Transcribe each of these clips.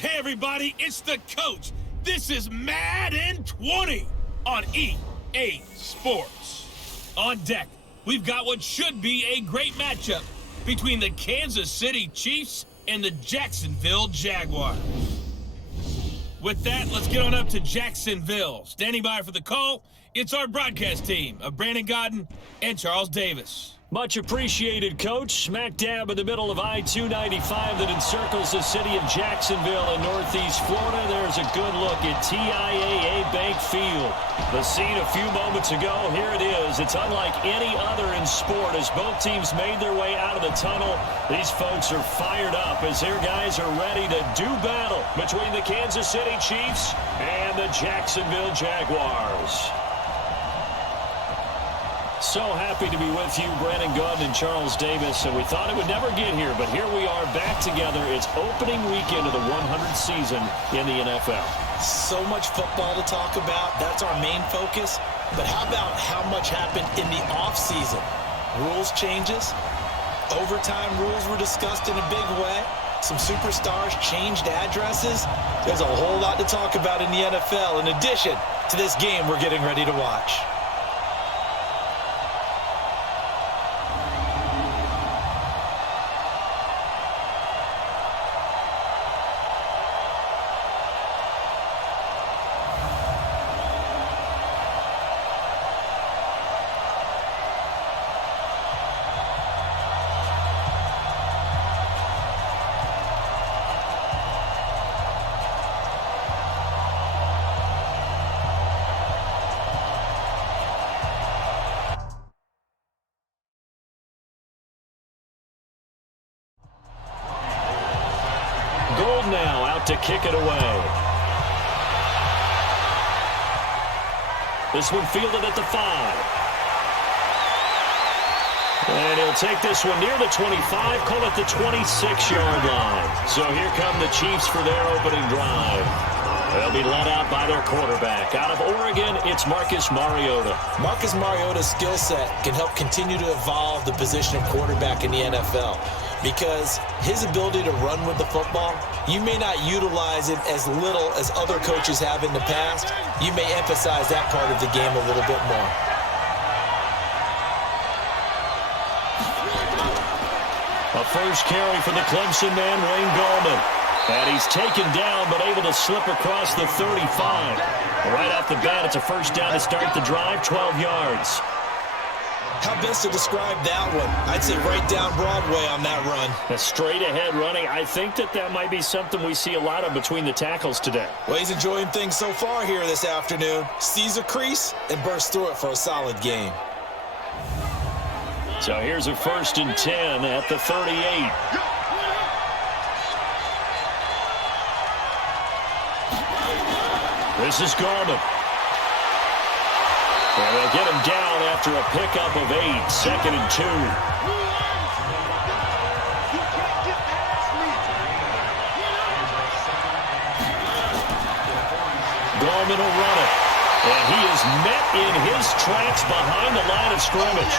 Hey everybody, it's the coach. This is Madden 20 on EA Sports. On deck, we've got what should be a great matchup between the Kansas City Chiefs and the Jacksonville Jaguars. With that, let's get on up to Jacksonville. Standing by for the call, it's our broadcast team of Brandon Godden and Charles Davis. Much appreciated, Coach. Smack dab in the middle of I-295 that encircles the city of Jacksonville in northeast Florida. There's a good look at TIAA Bank Field. The scene a few moments ago, here it is. It's unlike any other in sport as both teams made their way out of the tunnel. These folks are fired up as their guys are ready to do battle between the Kansas City Chiefs and the Jacksonville Jaguars. So happy to be with you, Brandon Godden and Charles Davis, and we thought it would never get here, but here we are back together. It's opening weekend of the 100th season in the NFL. So much football to talk about. That's our main focus. But how about how much happened in the offseason? Rules changes. Overtime rules were discussed in a big way. Some superstars changed addresses. There's a whole lot to talk about in the NFL in addition to this game we're getting ready to watch. Gold now out to kick it away. This one fielded at the 5. And he'll take this one near the 25, call it the 26-yard line. So here come the Chiefs for their opening drive. They'll be led out by their quarterback. Out of Oregon, it's Marcus Mariota. Marcus Mariota's skill set can help continue to evolve the position of quarterback in the NFL because his ability to run with the football, you may not utilize it as little as other coaches have in the past. You may emphasize that part of the game a little bit more. A first carry for the Clemson man, Wayne Gallman. And he's taken down, but able to slip across the 35. Right off the bat, it's a first down to start the drive, 12 yards. How best to describe that one? I'd say right down Broadway on that run. A straight-ahead running. I think that might be something we see a lot of between the tackles today. Well, he's enjoying things so far here this afternoon. Sees a crease and bursts through it for a solid gain. So here's a 1st and 10 at the 38. This is Gallman. And they'll get him down after a pickup of 8, 2nd and 2. Gallman will run it. And he is met in his tracks behind the line of scrimmage.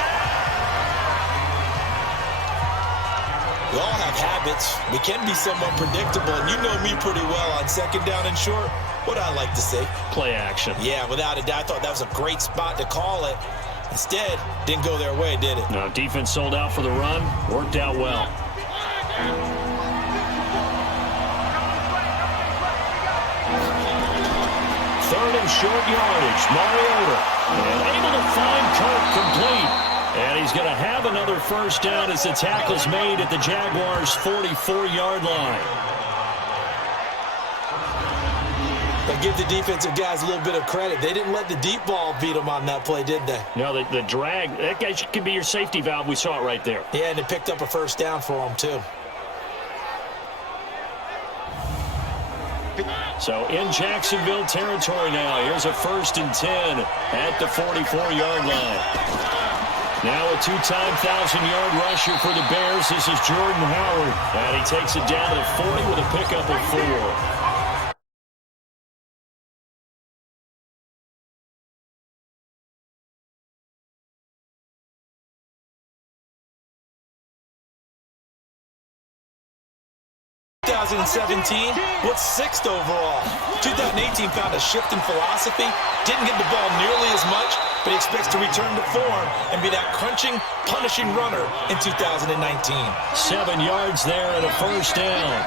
We all have habits. We can be somewhat predictable, and you know me pretty well on 2nd down and short. What I like to say? Play action. Yeah, without a doubt. I thought that was a great spot to call it. Instead, didn't go their way, did it? No, defense sold out for the run. Worked out well. 3rd and short yardage. Mariota. And able to find Kirk complete. And he's going to have another first down as the tackle's made at the Jaguars' 44-yard line. But give the defensive guys a little bit of credit. They didn't let the deep ball beat them on that play, did they? No, the drag, that guy can be your safety valve. We saw it right there. Yeah, and it picked up a first down for them, too. So in Jacksonville territory now. Here's a 1st and 10 at the 44-yard line. Now a 2-time 1,000-yard rusher for the Bears. This is Jordan Howard. And he takes it down to the 40 with a pickup of 4. 2017, what's 6th overall? 2018 found a shift in philosophy, didn't get the ball nearly as much, but he expects to return to form and be that crunching, punishing runner in 2019. 7 yards there and a first down.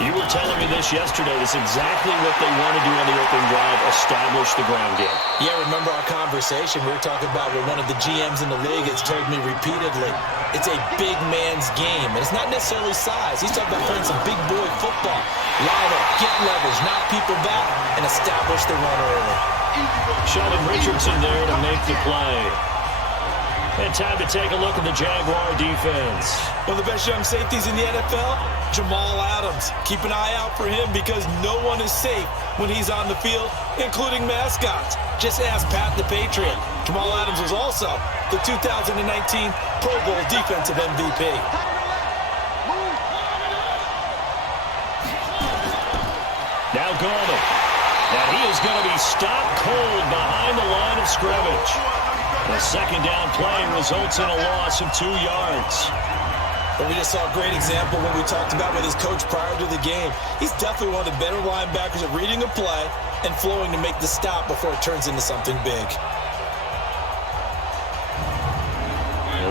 You were telling me this yesterday. This is exactly what they want to do on the opening drive, establish the ground game. Yeah, remember our conversation? We were talking about what one of the GMs in the league has told me repeatedly. It's a big man's game, and it's not necessarily size. He's talking about playing some big boy football. Line up, get leverage, knock people back, and establish the run early. Sheldon Richardson there to make the play. And time to take a look at the Jaguar defense. One of the best young safeties in the NFL, Jamal Adams. Keep an eye out for him because no one is safe when he's on the field, including mascots. Just ask Pat the Patriot. Jamal Adams was also the 2019 Pro Bowl Defensive MVP. Now Gallman. And he is going to be stopped cold behind the line of scrimmage. The second down play results in a loss of 2 yards. But we just saw a great example of what we talked about with his coach prior to the game. He's definitely one of the better linebackers at reading a play and flowing to make the stop before it turns into something big.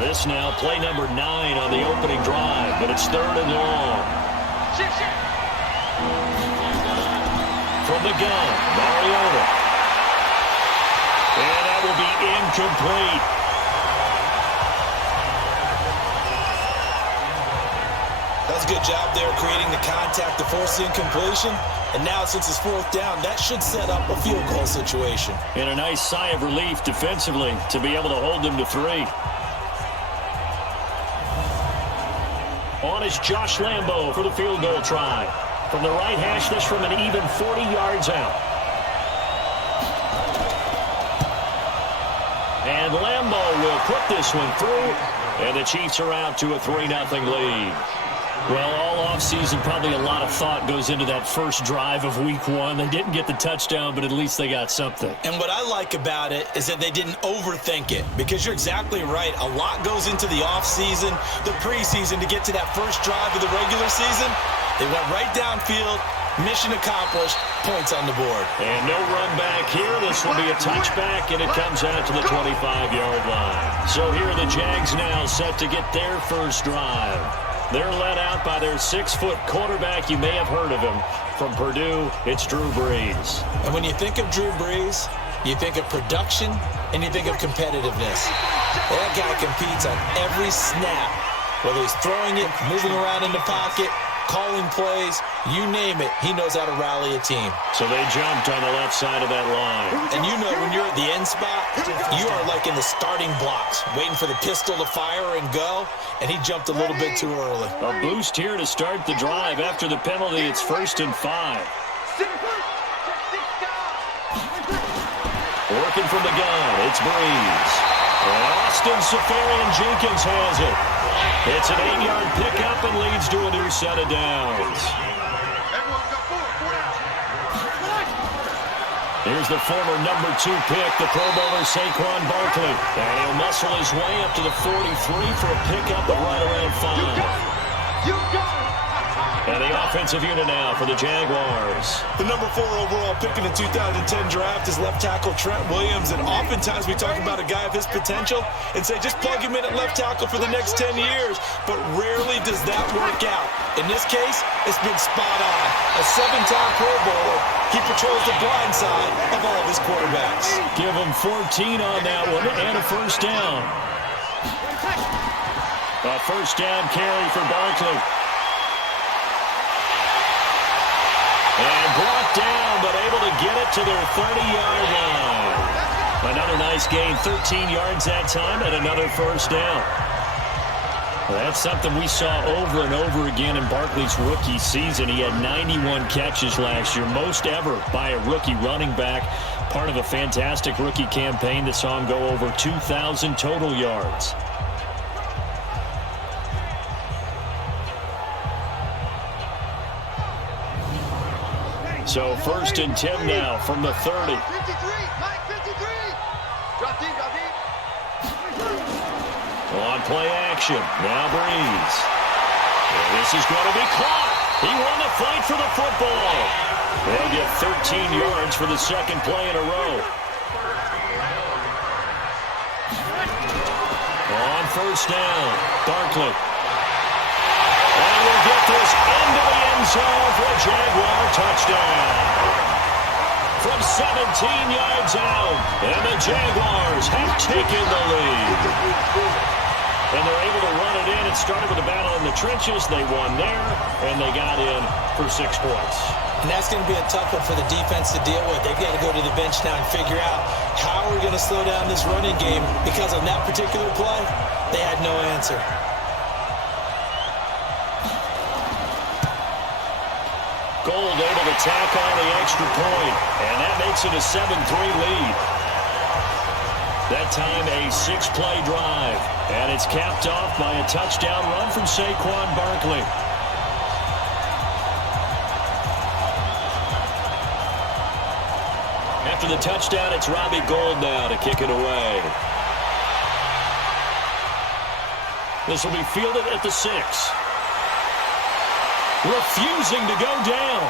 This now play number 9 on the opening drive, but it's 3rd and long. From the gun, Mariota. And that will be incomplete. That was a good job there creating the contact to force the incompletion. And now since it's 4th down, that should set up a field goal situation. And a nice sigh of relief defensively to be able to hold them to 3. On is Josh Lambo for the field goal try. From the right hash, this from an even 40 yards out. And Lambo will put this one through, and the Chiefs are out to a 3-0 lead. Well, all offseason, probably a lot of thought goes into that first drive of Week 1. They didn't get the touchdown, but at least they got something. And what I like about it is that they didn't overthink it, because you're exactly right. A lot goes into the offseason, the preseason, to get to that first drive of the regular season. They went right downfield, mission accomplished, points on the board. And no run back here. This will be a touchback, and it comes out to the 25-yard line. So here are the Jags now set to get their first drive. They're led out by their 6-foot quarterback. You may have heard of him. From Purdue, it's Drew Brees. And when you think of Drew Brees, you think of production, and you think of competitiveness. That guy competes on every snap, whether he's throwing it, moving around in the pocket, calling plays, you name it, he knows how to rally a team. So they jumped on the left side of that line. And you know when you're at the end spot, you are like in the starting blocks, waiting for the pistol to fire and go, and he jumped a little bit too early. A boost here to start the drive. After the penalty, it's 1st and 5. Working from the gun, it's Brees. And Austin Safarian-Jenkins has it. It's an 8-yard pickup and leads to a new set of downs. Here's the former number 2 pick, the Pro Bowler Saquon Barkley. And he'll muscle his way up to the 43 for a pickup of right around 5. And the offensive unit now for the Jaguars. The number 4 overall pick in the 2010 draft is left tackle Trent Williams. And oftentimes we talk about a guy of his potential and say just plug him in at left tackle for the next 10 years. But rarely does that work out. In this case, it's been spot on. A 7-time Pro Bowler, he patrols the blind side of all of his quarterbacks. Give him 14 on that one and a first down. A first down carry for Barkley. And brought down, but able to get it to their 30-yard line. Another nice gain, 13 yards that time, and another first down. Well, that's something we saw over and over again in Barkley's rookie season. He had 91 catches last year, most ever by a rookie running back. Part of a fantastic rookie campaign that saw him go over 2,000 total yards. So 1st and 10 now from the 30. On play action. Now Brees. And This is going to be caught. He won the fight for the football. They'll get 13 yards for the second play in a row. On first down, Barkley. And we'll get this into the end zone for a Jaguar touchdown. From 17 yards out, and the Jaguars have taken the lead. And they're able to run it in. It started with a battle in the trenches. They won there, and they got in for 6 points. And that's going to be a tough one for the defense to deal with. They've got to go to the bench now and figure out how we're going to slow down this running game, because on that particular play, they had no answer. Gold able to tack on the extra point, and that makes it a 7-3 lead. That time a 6-play drive, and it's capped off by a touchdown run from Saquon Barkley. After the touchdown, it's Robbie Gould now to kick it away. This will be fielded at the 6. Refusing to go down.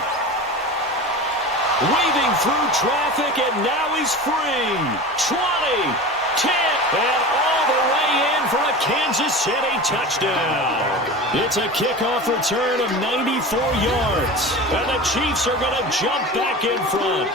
Weaving through traffic, and now he's free. 20, 10, and all the way in for a Kansas City touchdown. It's a kickoff return of 94 yards, and the Chiefs are going to jump back in front.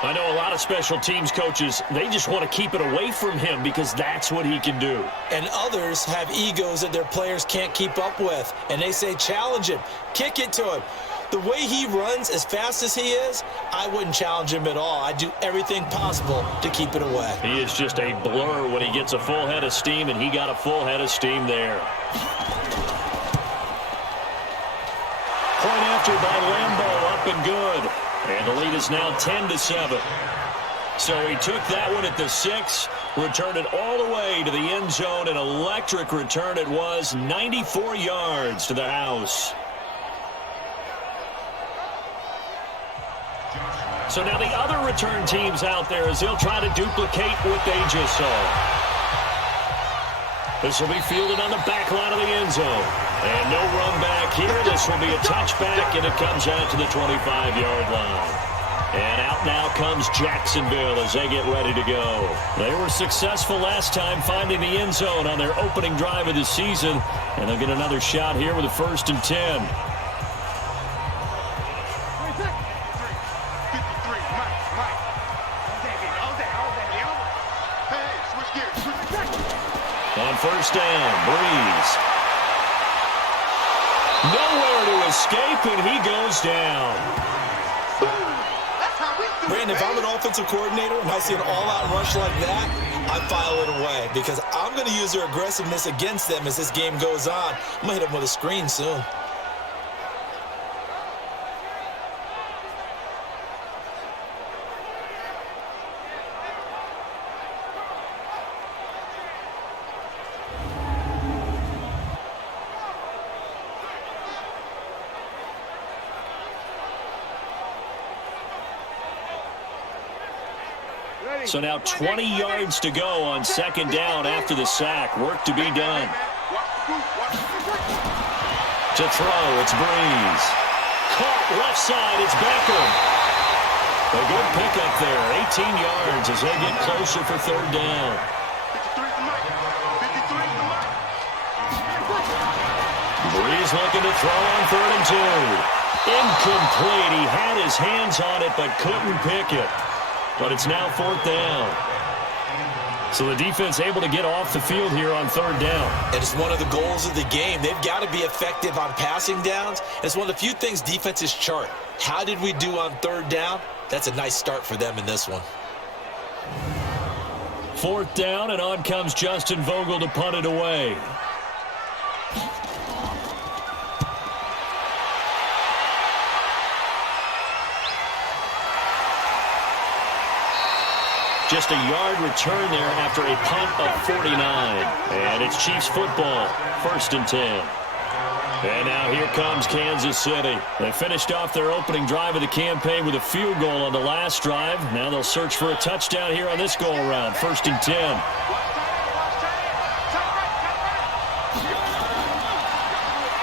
I know a lot of special teams coaches, they just want to keep it away from him because that's what he can do. And others have egos that their players can't keep up with. And they say, challenge him, kick it to him. The way he runs, as fast as he is, I wouldn't challenge him at all. I'd do everything possible to keep it away. He is just a blur when he gets a full head of steam, and he got a full head of steam there. Point after by Lambeau, up and good. And the lead is now 10-7. So he took that one at the 6, returned it all the way to the end zone. An electric return it was, 94 yards to the house. So now the other return teams out there as they'll try to duplicate what they just saw. This will be fielded on the back line of the end zone. And no run back here. This will be a touchback, and it comes out to the 25-yard line. And out now comes Jacksonville as they get ready to go. They were successful last time finding the end zone on their opening drive of the season. And they'll get another shot here with a 1st and 10. On first down, Breeze. Nowhere to escape, and he goes down. Brandon, if I'm an offensive coordinator and I see an all-out rush like that, I file it away because I'm going to use their aggressiveness against them as this game goes on. I'm going to hit them with a screen soon. So now 20 yards to go on second down after the sack. Work to be done. To throw, it's Breeze. Caught left side, it's Beckham. A good pickup there, 18 yards as they get closer for third down. Breeze looking to throw on 3rd and 2. Incomplete. He had his hands on it but couldn't pick it. But it's now 4th down. So the defense able to get off the field here on 3rd down. It is one of the goals of the game. They've got to be effective on passing downs. It's one of the few things defenses chart. How did we do on 3rd down? That's a nice start for them in this one. 4th down, and on comes Justin Vogel to punt it away. Just a yard return there after a punt of 49. And it's Chiefs football, 1st and 10. And now here comes Kansas City. They finished off their opening drive of the campaign with a field goal on the last drive. Now they'll search for a touchdown here on this go-around, 1st and 10.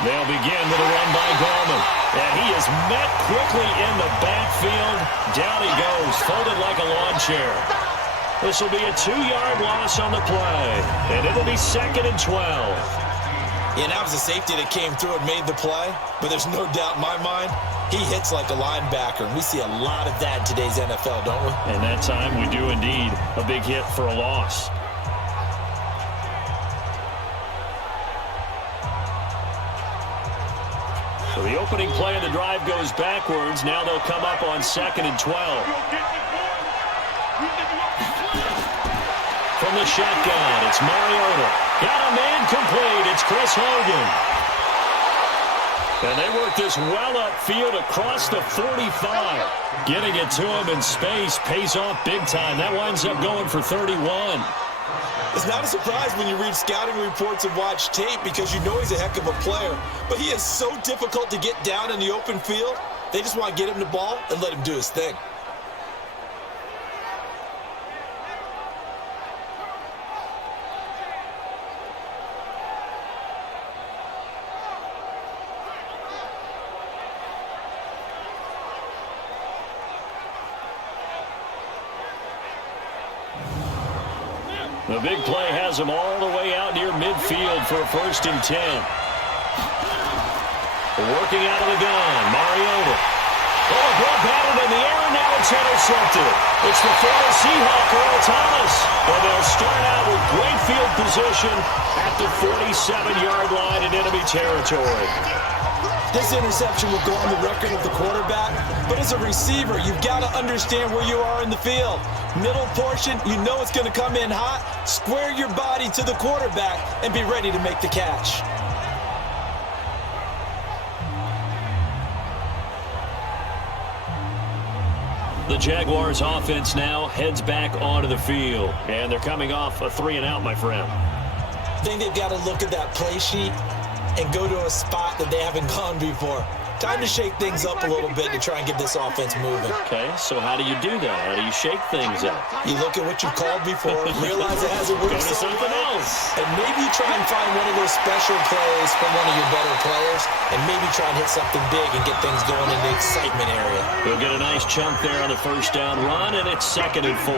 They'll begin with a run by Gorman. And he is met quickly in the backfield. Down he goes, folded like a lawn chair. This will be a 2-yard loss on the play. And it'll be 2nd and 12. Yeah, that was a safety that came through and made the play. But there's no doubt in my mind, he hits like a linebacker. And we see a lot of that in today's NFL, don't we? And that time we do indeed. A big hit for a loss. So the opening play of the drive goes backwards. Now they'll come up on 2nd and 12. From the shotgun, it's Mariota. Got a man complete. It's Chris Hogan. And they work this well upfield across the 45. Getting it to him in space pays off big time. That winds up going for 31. It's not a surprise when you read scouting reports and watch tape because you know he's a heck of a player. But he is so difficult to get down in the open field. They just want to get him the ball and let him do his thing. The big play has him all the way out near midfield for a 1st and 10. Working out of the gun, Mariota. Oh, ball batted in the air, and now it's intercepted. It's the former Seahawk, Earl Thomas. And they'll start out with great field position at the 47-yard line in enemy territory. This interception will go on the record of the quarterback, but as a receiver, you've got to understand where you are in the field. Middle portion, you know it's going to come in hot. Square your body to the quarterback and be ready to make the catch. The Jaguars offense now heads back onto the field, and they're coming off a 3-and-out, my friend. I think they've got to look at that play sheet and go to a spot that they haven't gone before. Time to shake things up a little bit to try and get this offense moving. Okay, so how do you do that? How do you shake things up? You look at what you've called before, realize it hasn't worked. Go to something else. And maybe you try and find one of those special plays from one of your better players, and maybe try and hit something big and get things going in the excitement area. They'll get a nice chunk there on the 1st down run, and it's 2nd and 4.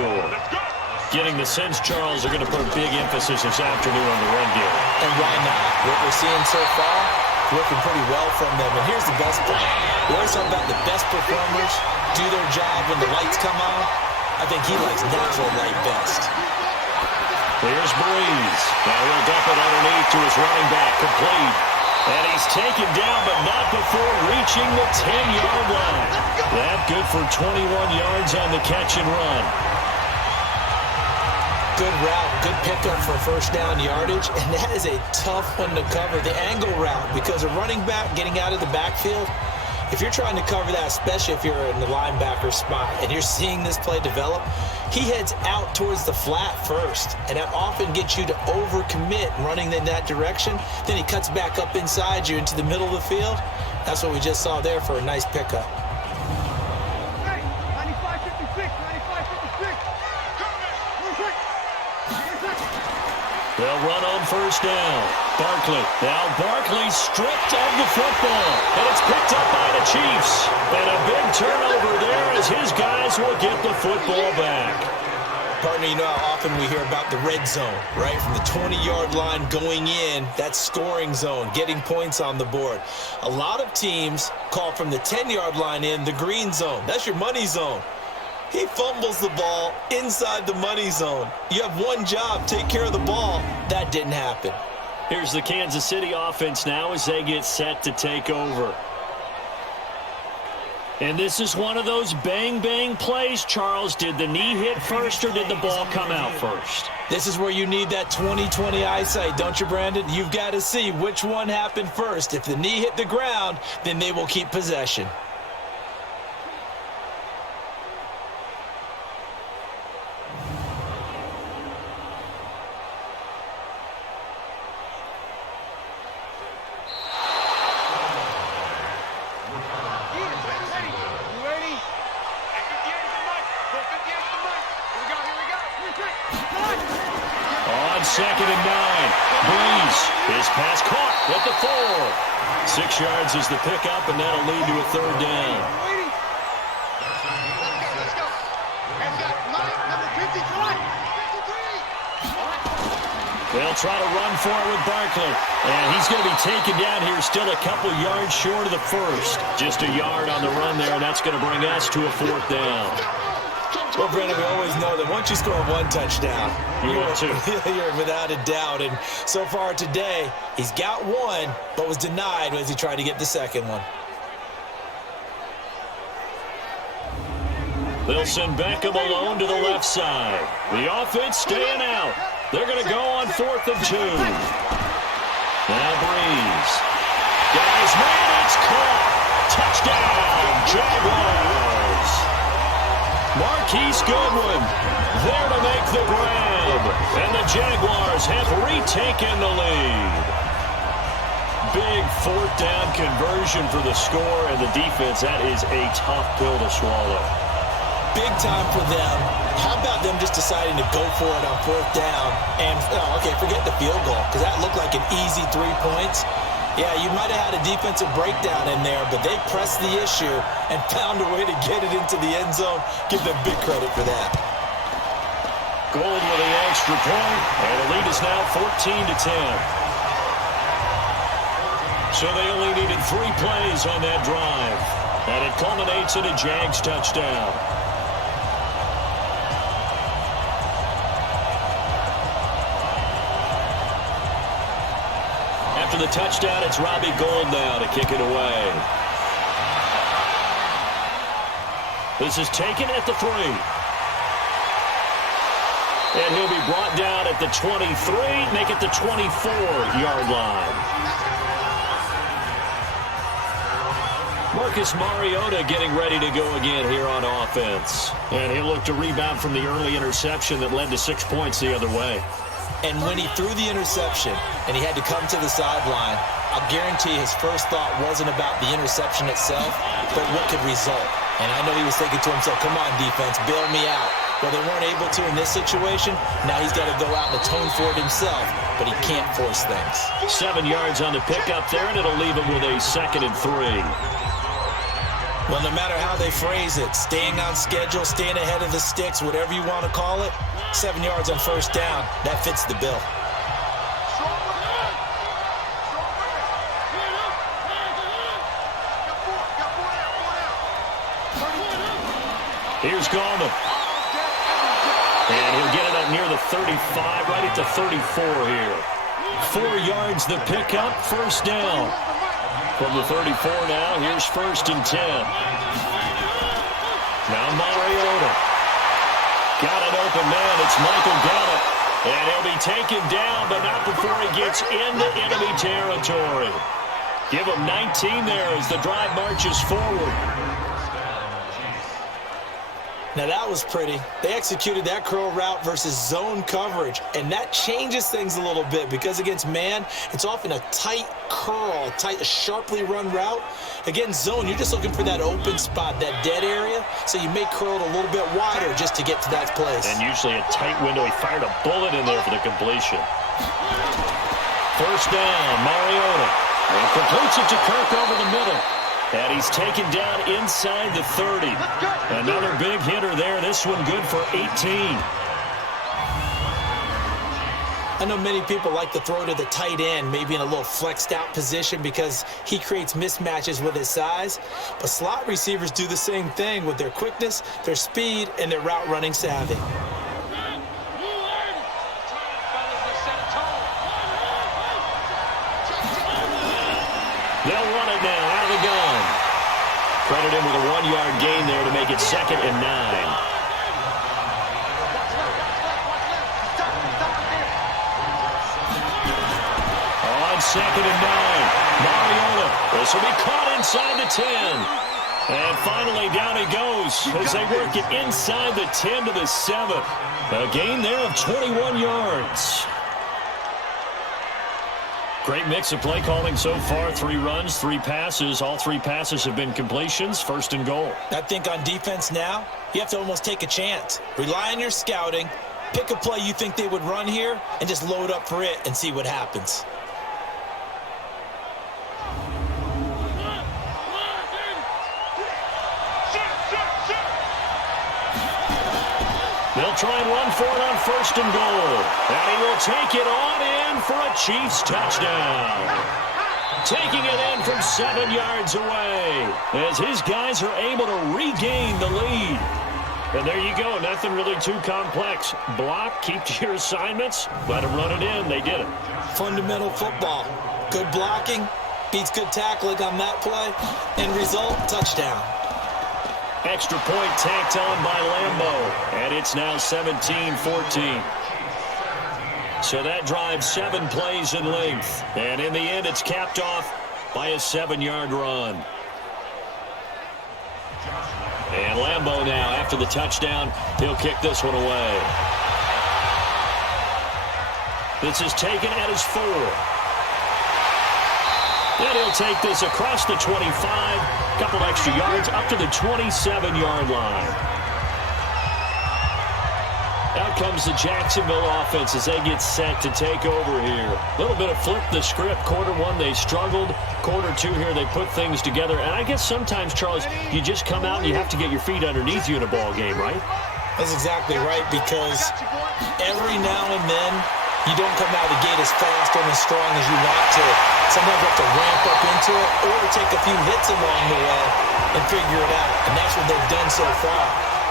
Getting the sense, Charles, are going to put a big emphasis this afternoon on the run game. And why not? What we're seeing so far, working pretty well from them. And here's the best part. We always talk about the best performers do their job when the lights come on. I think he likes natural light best. Here's Breeze. Now he'll dump it underneath to his running back, complete. And he's taken down, but not before reaching the 10-yard line. That good for 21 yards on the catch and run. Good route, good pickup for 1st down yardage, and that is a tough one to cover, the angle route, because a running back getting out of the backfield, if you're trying to cover that, especially if you're in the linebacker spot and you're seeing this play develop, he heads out towards the flat first, and that often gets you to overcommit running in that direction. Then he cuts back up inside you into the middle of the field. That's what we just saw there for a nice pickup. They'll run on 1st down. Barkley. Now Barkley stripped of the football. And it's picked up by the Chiefs. And a big turnover there as his guys will get the football back. Partner, you know how often we hear about the red zone, right? From the 20-yard line going in, that's scoring zone, getting points on the board. A lot of teams call from the 10-yard line in the green zone. That's your money zone. He fumbles the ball inside the money zone. You have one job, take care of the ball. That didn't happen. Here's the Kansas City offense now as they get set to take over. And this is one of those bang-bang plays, Charles. Did the knee hit first or did the ball come out first? This is where you need that 20/20 eyesight, don't you, Brandon? You've got to see which one happened first. If the knee hit the ground, then they will keep possession. On 2nd and 9, Breeze. His pass caught at the 4. 6 yards is the pickup, and that'll lead to a third down. They'll try to run for it with Barkley. And he's going to be taken down here still a couple yards short of the first. Just a yard on the run there, and that's going to bring us to a fourth down. Well, Brandon, we always know that once you score one touchdown, you're without a doubt. And so far today, he's got one, but was denied as he tried to get the second one. They'll send Beckham alone to the left side. The offense staying out. They're going to go on 4th and 2. Now Breeze. Guys, man, it's caught. Touchdown, Jaguars. Marquise Goodwin there to make the grab. And the Jaguars have retaken the lead. Big 4th down conversion for the score, and the defense, that is a tough pill to swallow. Big time for them. How about them just deciding to go for it on 4th down? And, forget the field goal, because that looked like an easy 3 points. Yeah, you might have had a defensive breakdown in there, but they pressed the issue and found a way to get it into the end zone. Give them big credit for that. Gold with the extra point, and the lead is now 14-10. So they only needed 3 plays on that drive, and it culminates in a Jags touchdown. After the touchdown, it's Robbie Gould now to kick it away. This is taken at the 3. And he'll be brought down at the 23, make it the 24-yard line. Marcus Mariota getting ready to go again here on offense. And he'll look to rebound from the early interception that led to 6 points the other way. And when he threw the interception and he had to come to the sideline, I'll guarantee his first thought wasn't about the interception itself, but what could result. And I know he was thinking to himself, come on, defense, bail me out. Well, they weren't able to in this situation. Now he's got to go out and atone for it himself, but he can't force things. 7 yards on the pickup there, and it'll leave him with a 2nd and 3. Well, no matter how they phrase it, staying on schedule, staying ahead of the sticks, whatever you want to call it, 7 yards on 1st down, that fits the bill. Here's Gallman. And he'll get it up near the 35, right at the 34 here. 4 yards the pickup, 1st down. From the 34 now, here's 1st and 10. Now Mariota. Got an open man, it's Michael Gallup. And he'll be taken down, but not before he gets into enemy territory. Give him 19 there as the drive marches forward. Now that was pretty. They executed that curl route versus zone coverage, and that changes things a little bit because against man, it's often a tight curl, a sharply run route. Against zone, you're just looking for that open spot, that dead area, so you may curl it a little bit wider just to get to that place. And usually a tight window. He fired a bullet in there for the completion. 1st down, Mariota. And completes it to Kirk over the middle. And he's taken down inside the 30. Another big hitter there. This one good for 18. I know many people like to throw to the tight end, maybe in a little flexed out position because he creates mismatches with his size. But slot receivers do the same thing with their quickness, their speed, and their route running savvy. They'll run it now out of the gun. Credit him with a 1-yard gain there to make it 2nd and 9. On 2nd and 9, Mariota. This will be caught inside the 10. And finally down he goes as they work it inside the 10 to the 7. A gain there of 21 yards. Great mix of play calling so far. 3 runs, 3 passes. All 3 passes have been completions. 1st and goal. I think on defense now, you have to almost take a chance. Rely on your scouting. Pick a play you think they would run here and just load up for it and see what happens. They'll try and run for it on 1st and goal. And he will take it on in for a Chiefs touchdown. Taking it in from 7 yards away as his guys are able to regain the lead. And there you go. Nothing really too complex. Block, keep to your assignments, let them run it in. They did it. Fundamental football. Good blocking beats good tackling on that play. End result, touchdown. Extra point tacked on by Lambeau. And it's now 17-14. So that drives 7 plays in length. And in the end, it's capped off by a 7-yard run. And Lambeau now, after the touchdown, he'll kick this one away. This is taken at his 4. Then he'll take this across the 25, couple extra yards up to the 27-yard line. Out comes the Jacksonville offense as they get set to take over here. A little bit of flip the script. Quarter 1, they struggled. Quarter 2 here, they put things together. And I guess sometimes, Charles, you just come out and you have to get your feet underneath you in a ball game, right? That's exactly right, because every now and then, you don't come out of the gate as fast and as strong as you want to. Sometimes you have to ramp up into it or take a few hits along the way and figure it out. And that's what they've done so far.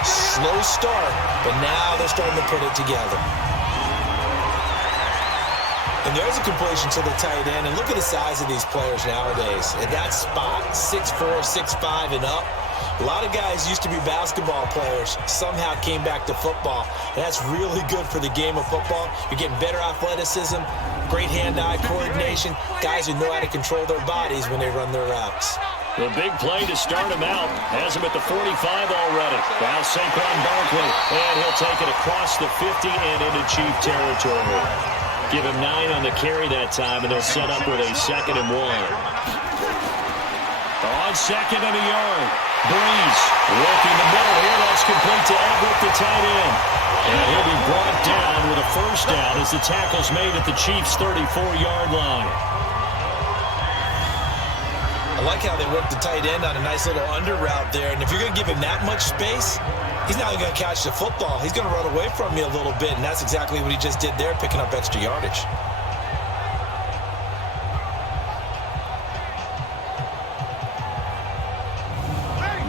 Slow start, but now they're starting to put it together. And there's a completion to the tight end. And look at the size of these players nowadays. At that spot, 6'4", 6'5", and up. A lot of guys used to be basketball players, somehow came back to football. And that's really good for the game of football. You're getting better athleticism, great hand-eye coordination, guys who know how to control their bodies when they run their routes. The big play to start him out has him at the 45 already. Now Saquon Barkley, and he'll take it across the 50 and into Chief territory. Give him 9 on the carry that time, and they'll set up with a 2nd and 1. On 2nd and a yard, Breeze working the middle here. That's complete to Everett, the tight end. And he'll be brought down with a 1st down as the tackle's made at the Chiefs' 34-yard line. I like how they work the tight end on a nice little under route there. And if you're going to give him that much space, he's not going to catch the football. He's going to run away from you a little bit, and that's exactly what he just did there, picking up extra yardage.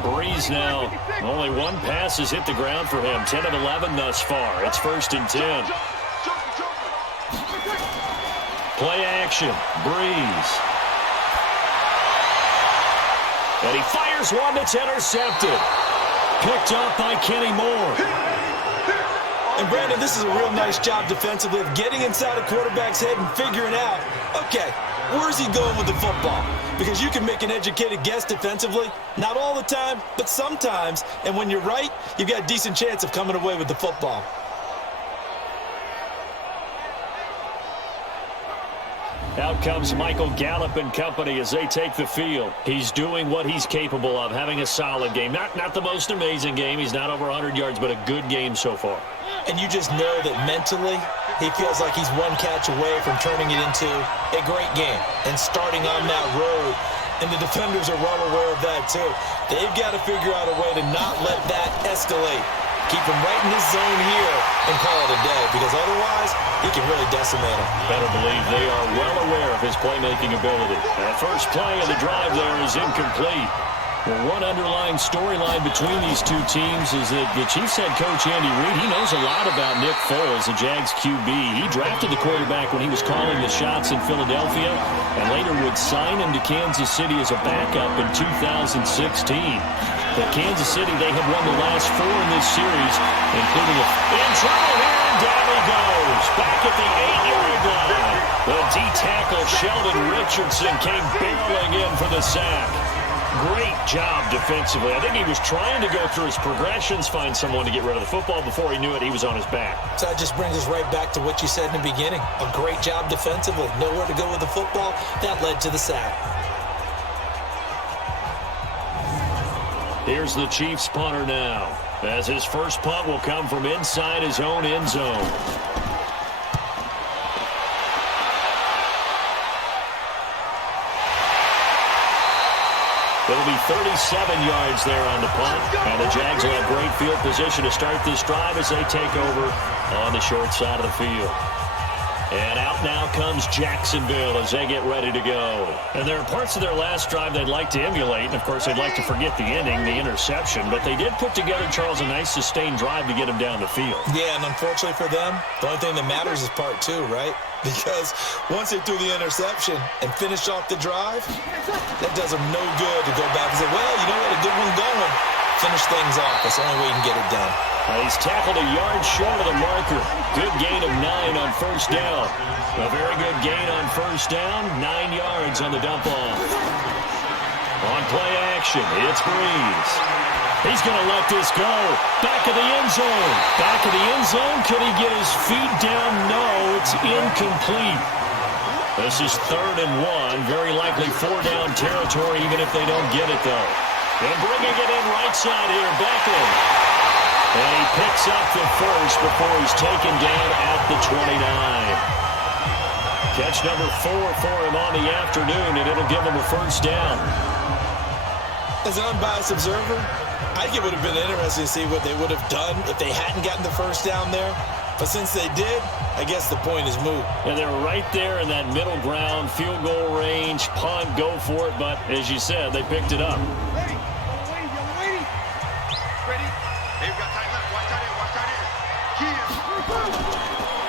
Breeze now. Only 1 pass has hit the ground for him. 10 of 11 thus far. It's 1st and 10. Play action. Breeze. And he fires one that's intercepted. Picked up by Kenny Moore. And Brandon, this is a real nice job defensively of getting inside a quarterback's head and figuring out, okay, where's he going with the football? Because you can make an educated guess defensively. Not all the time, but sometimes. And when you're right, you've got a decent chance of coming away with the football. Out comes Michael Gallup and company as they take the field. He's doing what he's capable of, having a solid game. Not the most amazing game. He's not over 100 yards, but a good game so far. And you just know that mentally, he feels like he's 1 catch away from turning it into a great game and starting on that road. And the defenders are well aware of that, too. They've got to figure out a way to not let that escalate. Keep him right in this zone here and call it a day, because otherwise he can really decimate him. Better believe they are well aware of his playmaking ability. That first play of the drive there is incomplete. Well, one underlying storyline between these two teams is that the Chiefs head coach Andy Reid, he knows a lot about Nick Foles, the Jags QB. He drafted the quarterback when he was calling the shots in Philadelphia and later would sign him to Kansas City as a backup in 2016. But Kansas City, they have won the last 4 in this series, including in trouble here, and down he goes. Back at the 8-yard line. The D-tackle Sheldon Richardson came barreling in for the sack. Great job defensively. I think he was trying to go through his progressions, find someone to get rid of the football. Before he knew it, he was on his back. So that just brings us right back to what you said in the beginning. A great job defensively. Nowhere to go with the football. That led to the sack. Here's the Chiefs punter now, as his first punt will come from inside his own end zone. It'll be 37 yards there on the punt. And the Jags will have great field position to start this drive as they take over on the short side of the field. And out now comes Jacksonville as they get ready to go. And there are parts of their last drive they'd like to emulate. And, of course, they'd like to forget the ending, the interception. But they did put together, Charles, a nice sustained drive to get them down the field. Yeah, and unfortunately for them, the only thing that matters is part two, right? Because once they threw the interception and finished off the drive, that does them no good to go back and say, well, you know what, a good one going. Finish things off. That's the only way you can get it done. He's tackled a yard short of the marker. Good gain of 9 on first down. A very good gain on first down. 9 yards on the dump-off. On play action, it's Breeze. He's going to let this go. Back of the end zone. Back of the end zone. Could he get his feet down? No, it's incomplete. This is 3rd and 1. Very likely 4-down territory, even if they don't get it, though. And bringing it in right side here, Beckham. And he picks up the first before he's taken down at the 29. Catch number 4 for him on the afternoon, and it'll give him a first down. As an unbiased observer, I think it would have been interesting to see what they would have done if they hadn't gotten the first down there. But since they did, I guess the point is moot. And they were right there in that middle ground, field goal range, punt, go for it. But as you said, they picked it up.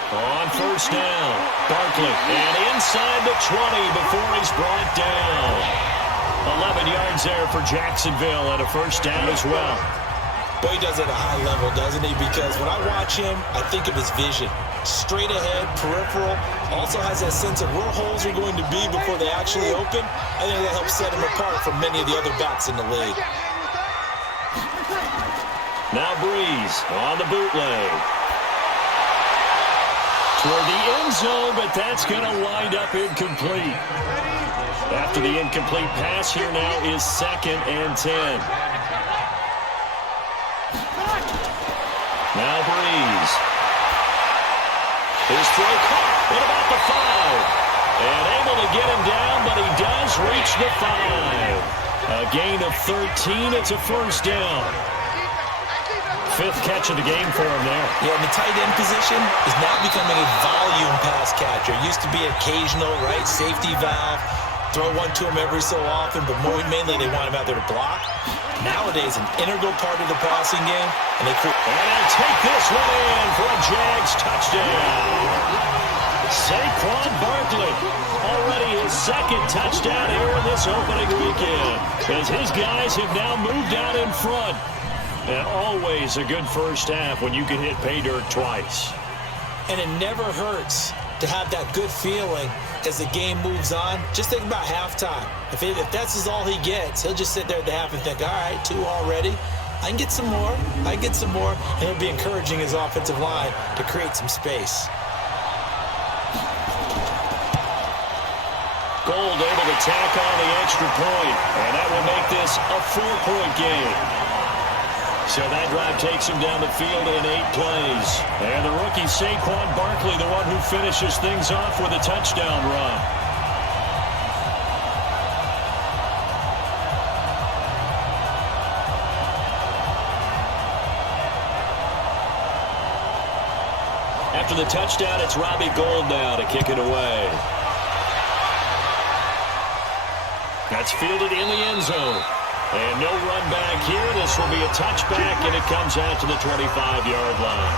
On first down, Barkley, and inside the 20 before he's brought down. 11 yards there for Jacksonville and a first down as well. Boy, he does it at a high level, doesn't he? Because when I watch him, I think of his vision. Straight ahead, peripheral, also has that sense of where holes are going to be before they actually open. I think that helps set him apart from many of the other backs in the league. Now Breeze on the bootleg. Toward the end zone, but that's going to wind up incomplete. After the incomplete pass, here now is 2nd and 10. Now Breeze. His throw caught at about the 5. And able to get him down, but he does reach the 5. A gain of 13. It's a first down. 5th catch of the game for him there. Yeah, and the tight end position is now becoming a volume pass catcher. It used to be occasional, right? Safety valve. Throw one to him every so often, but mainly they want him out there to block. Nowadays, an integral part of the passing game. And they'll take this one in for a Jags touchdown. Saquon Barkley, already his 2nd touchdown here in this opening weekend, as his guys have now moved out in front. And always a good first half when you can hit pay dirt twice. And it never hurts to have that good feeling as the game moves on. Just think about halftime. If that's all he gets, he'll just sit there at the half and think, all right, 2 already. I can get some more. I can get some more. And he'll be encouraging his offensive line to create some space. Gold able to tack on the extra point. And that will make this a 4-point game. So that drive takes him down the field in 8 plays. And the rookie Saquon Barkley, the one who finishes things off with a touchdown run. After the touchdown, it's Robbie Gould now to kick it away. That's fielded in the end zone. And no run back here. This will be a touchback, and it comes out to the 25-yard line.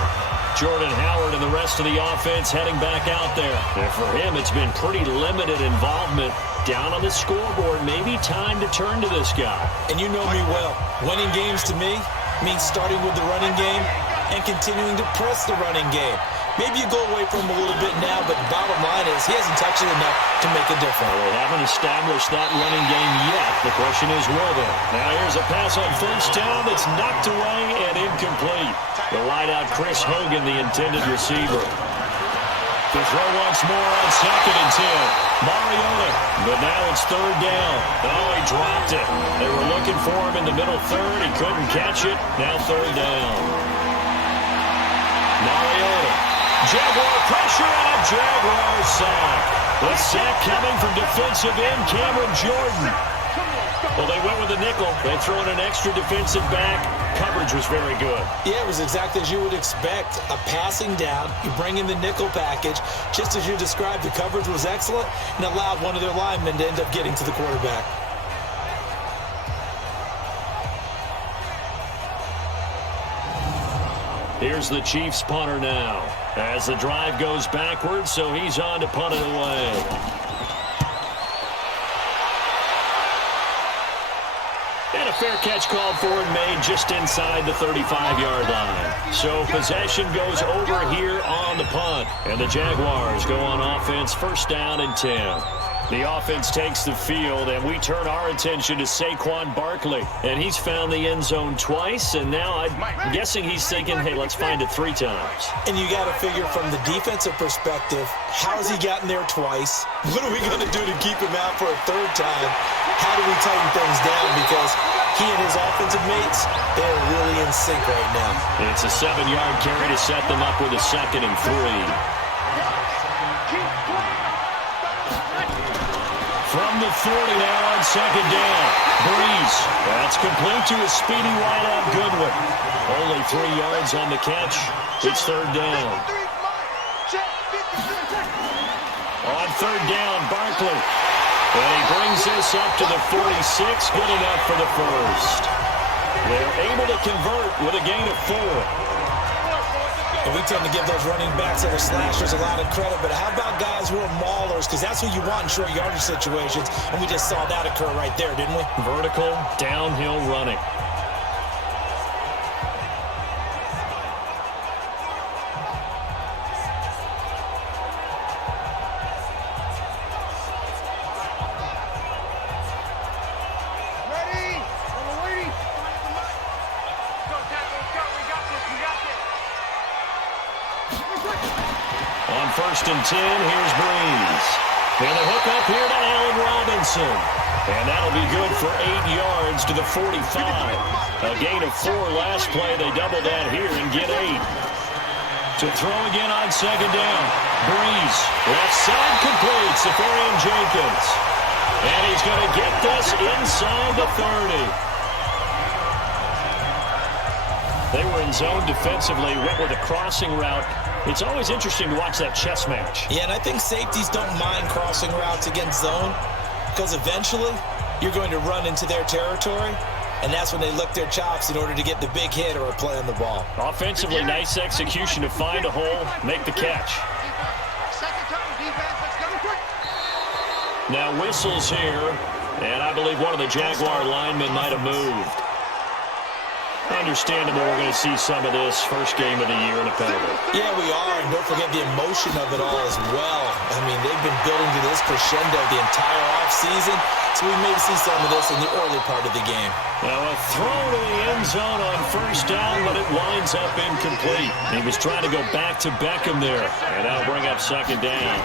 Jordan Howard and the rest of the offense heading back out there. And for him, it's been pretty limited involvement down on the scoreboard. Maybe time to turn to this guy. And you know me well. Winning games to me means starting with the running game and continuing to press the running game. Maybe you go away from him a little bit now, but the bottom line is he hasn't touched it enough to make a difference. Well, they haven't established that running game yet. The question is, will they? Now here's a pass on first down that's knocked away and incomplete. The wideout Chris Hogan, the intended receiver. To throw once more on 2nd and 10. Mariota, but now it's 3rd down. Oh, he dropped it. They were looking for him in the middle 3rd. He couldn't catch it. Now 3rd down. Mariota. Jaguar pressure and a Jaguar sack. The sack coming from defensive end Cameron Jordan. Well, they went with the nickel. They throw in an extra defensive back. Coverage was very good. Yeah, it was exactly as you would expect. A passing down, you bring in the nickel package. Just as you described, the coverage was excellent and allowed one of their linemen to end up getting to the quarterback. Here's the Chiefs punter now. As the drive goes backwards, so he's on to punt it away. And a fair catch called for and made just inside the 35-yard line. So possession goes over here on the punt. And the Jaguars go on offense, first down and 10. The offense takes the field, and we turn our attention to Saquon Barkley. And he's found the end zone twice, and now I'm guessing he's thinking, hey, let's find it 3 times. And you got to figure from the defensive perspective, how has he gotten there twice? What are we going to do to keep him out for a 3rd time? How do we tighten things down? Because he and his offensive mates, they are really in sync right now. It's a 7-yard carry to set them up with a 2nd and 3. From the 40 now on 2nd down. Breeze. That's complete to a speedy wideout Goodwin. Only 3 yards on the catch. It's 3rd down. On 3rd down, Barkley. And he brings this up to the 46. Good enough for the first. They're able to convert with a gain of 4. And we tend to give those running backs that are slashers a lot of credit, but how about guys who are maulers? Because that's what you want in short yardage situations, and we just saw that occur right there, didn't we? Vertical, downhill running. On 1st and 10, here's Breeze. And a hook up here to Allen Robinson. And that'll be good for 8 yards to the 45. A gain of 4 last play. They double that here and get 8. To throw again on 2nd down. Breeze. Left side completes to Farian Jenkins. And he's going to get this inside the 30. They were in zone defensively, went with a crossing route. It's always interesting to watch that chess match. Yeah, and I think safeties don't mind crossing routes against zone because eventually you're going to run into their territory, and that's when they lick their chops in order to get the big hit or a play on the ball. Offensively, nice execution to find a hole, make the catch. Now whistles here, and I believe one of the Jaguar linemen might have moved. Understandable, we're going to see some of this first game of the year in a penalty. Yeah, we are, and don't forget the emotion of it all as well. I mean, they've been building to this crescendo the entire offseason, so we may see some of this in the early part of the game. Now a throw to the end zone on 1st down, but it winds up incomplete. He was trying to go back to Beckham there, and that'll bring up 2nd down.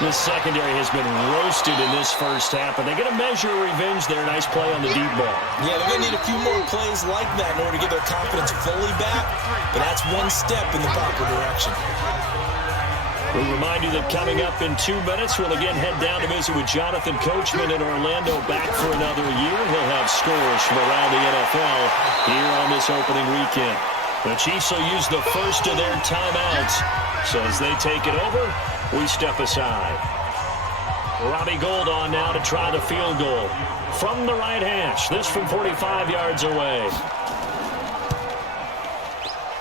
This secondary has been roasted in this first half, but they get a measure of revenge there. Nice play on the deep ball. Yeah, they're going to need a few more plays like that in order to get their confidence fully back, but that's one step in the proper direction. We remind you that coming up in 2 minutes, we'll again head down to visit with Jonathan Coachman in Orlando, back for another year. He'll have scores from around the NFL here on this opening weekend. The Chiefs will use the first of their timeouts, so as they take it over, we step aside. Robbie Gould on now to try the field goal. From the right hash, this from 45 yards away.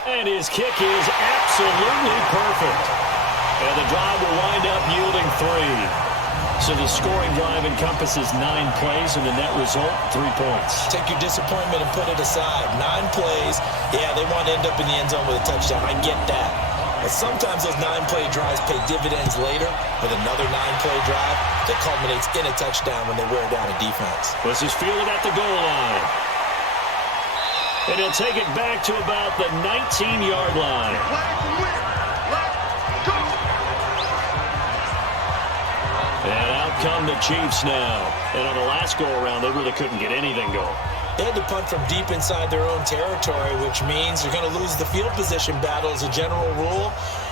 And his kick is absolutely perfect. And the drive will wind up yielding 3. So the scoring drive encompasses 9 plays, and the net result, 3 points. Take your disappointment and put it aside. 9 plays, yeah, they want to end up in the end zone with a touchdown. I get that. But sometimes those 9-play drives pay dividends later with another 9-play drive that culminates in a touchdown when they wear down a defense. This is fielded at the goal line. And he'll take it back to about the 19-yard line. And out come the Chiefs now. And on the last go-around, they really couldn't get anything going. They had to punt from deep inside their own territory, which means they're going to lose the field position battle as a general rule.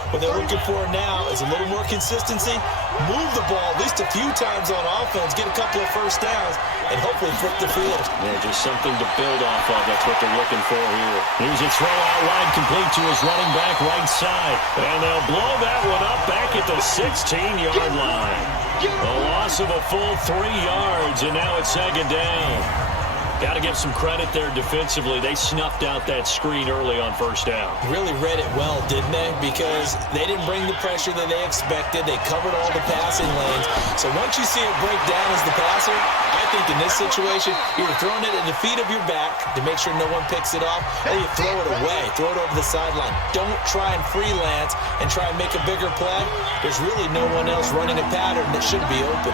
What they're looking for now is a little more consistency, move the ball at least a few times on offense, get a couple of first downs, and hopefully flip the field. Yeah, just something to build off of. That's what they're looking for here. Here's a throw out wide, complete to his running back right side. And they'll blow that one up back at the 16-yard line. A loss of a full 3 yards, and now it's second down. Got to give some credit there defensively. They snuffed out that screen early on first down. Really read it well, didn't they? Because they didn't bring the pressure that they expected. They covered all the passing lanes. So once you see it break down as the passer, I think in this situation, you're throwing it at the feet of your back to make sure no one picks it off, or you throw it away, throw it over the sideline. Don't try and freelance and try and make a bigger play. There's really no one else running a pattern that should be open.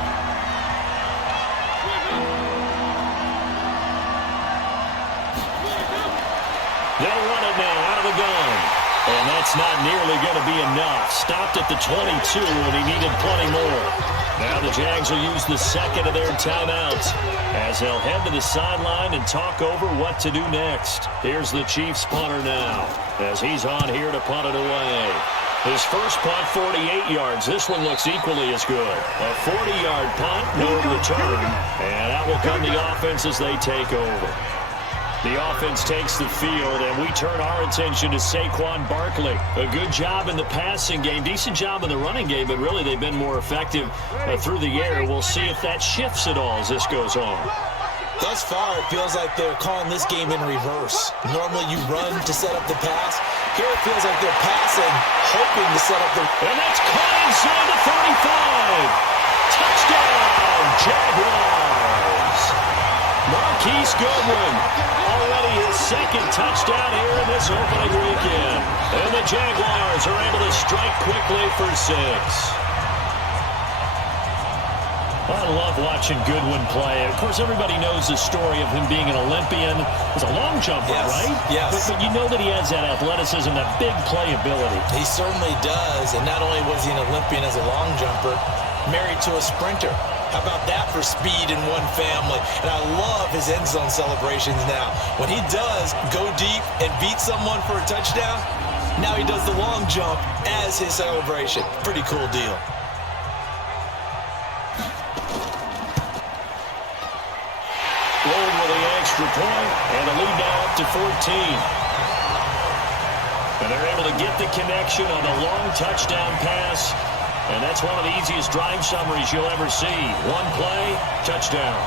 They'll run it now out of the gun. And that's not nearly going to be enough. Stopped at the 22, and he needed plenty more. Now the Jags will use the second of their timeouts as they'll head to the sideline and talk over what to do next. Here's the Chiefs punter now as he's on here to punt it away. His first punt, 48 yards. This one looks equally as good. A 40-yard punt, no return. And that will come the offense as they take over. The offense takes the field, and we turn our attention to Saquon Barkley. A good job in the passing game, decent job in the running game, but really they've been more effective through the air. We'll see if that shifts at all as this goes on. Thus far, it feels like they're calling this game in reverse. Normally you run to set up the pass. Here it feels like they're passing, hoping to set up the... And that's caught inside the 35. Touchdown, Jaguars. Marquise Goodwin, already his second touchdown here in this opening weekend. And the Jaguars are able to strike quickly for 6. I love watching Goodwin play. Of course, everybody knows the story of him being an Olympian. He's a long jumper, right? Yes. But you know that he has that athleticism, that big playability. He certainly does. And not only was he an Olympian as a long jumper, married to a sprinter. How about that for speed in one family? And I love his end zone celebrations now. When he does go deep and beat someone for a touchdown, now he does the long jump as his celebration. Pretty cool deal. Rolled with the extra point, and the lead now up to 14. And they're able to get the connection on a long touchdown pass. And that's one of the easiest drive summaries you'll ever see. One play, touchdown.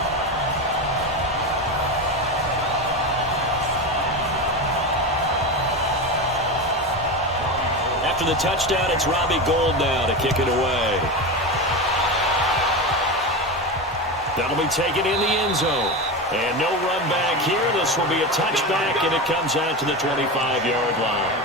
After the touchdown, it's Robbie Gould now to kick it away. That'll be taken in the end zone. And no run back here. This will be a touchback, and it comes out to the 25-yard line.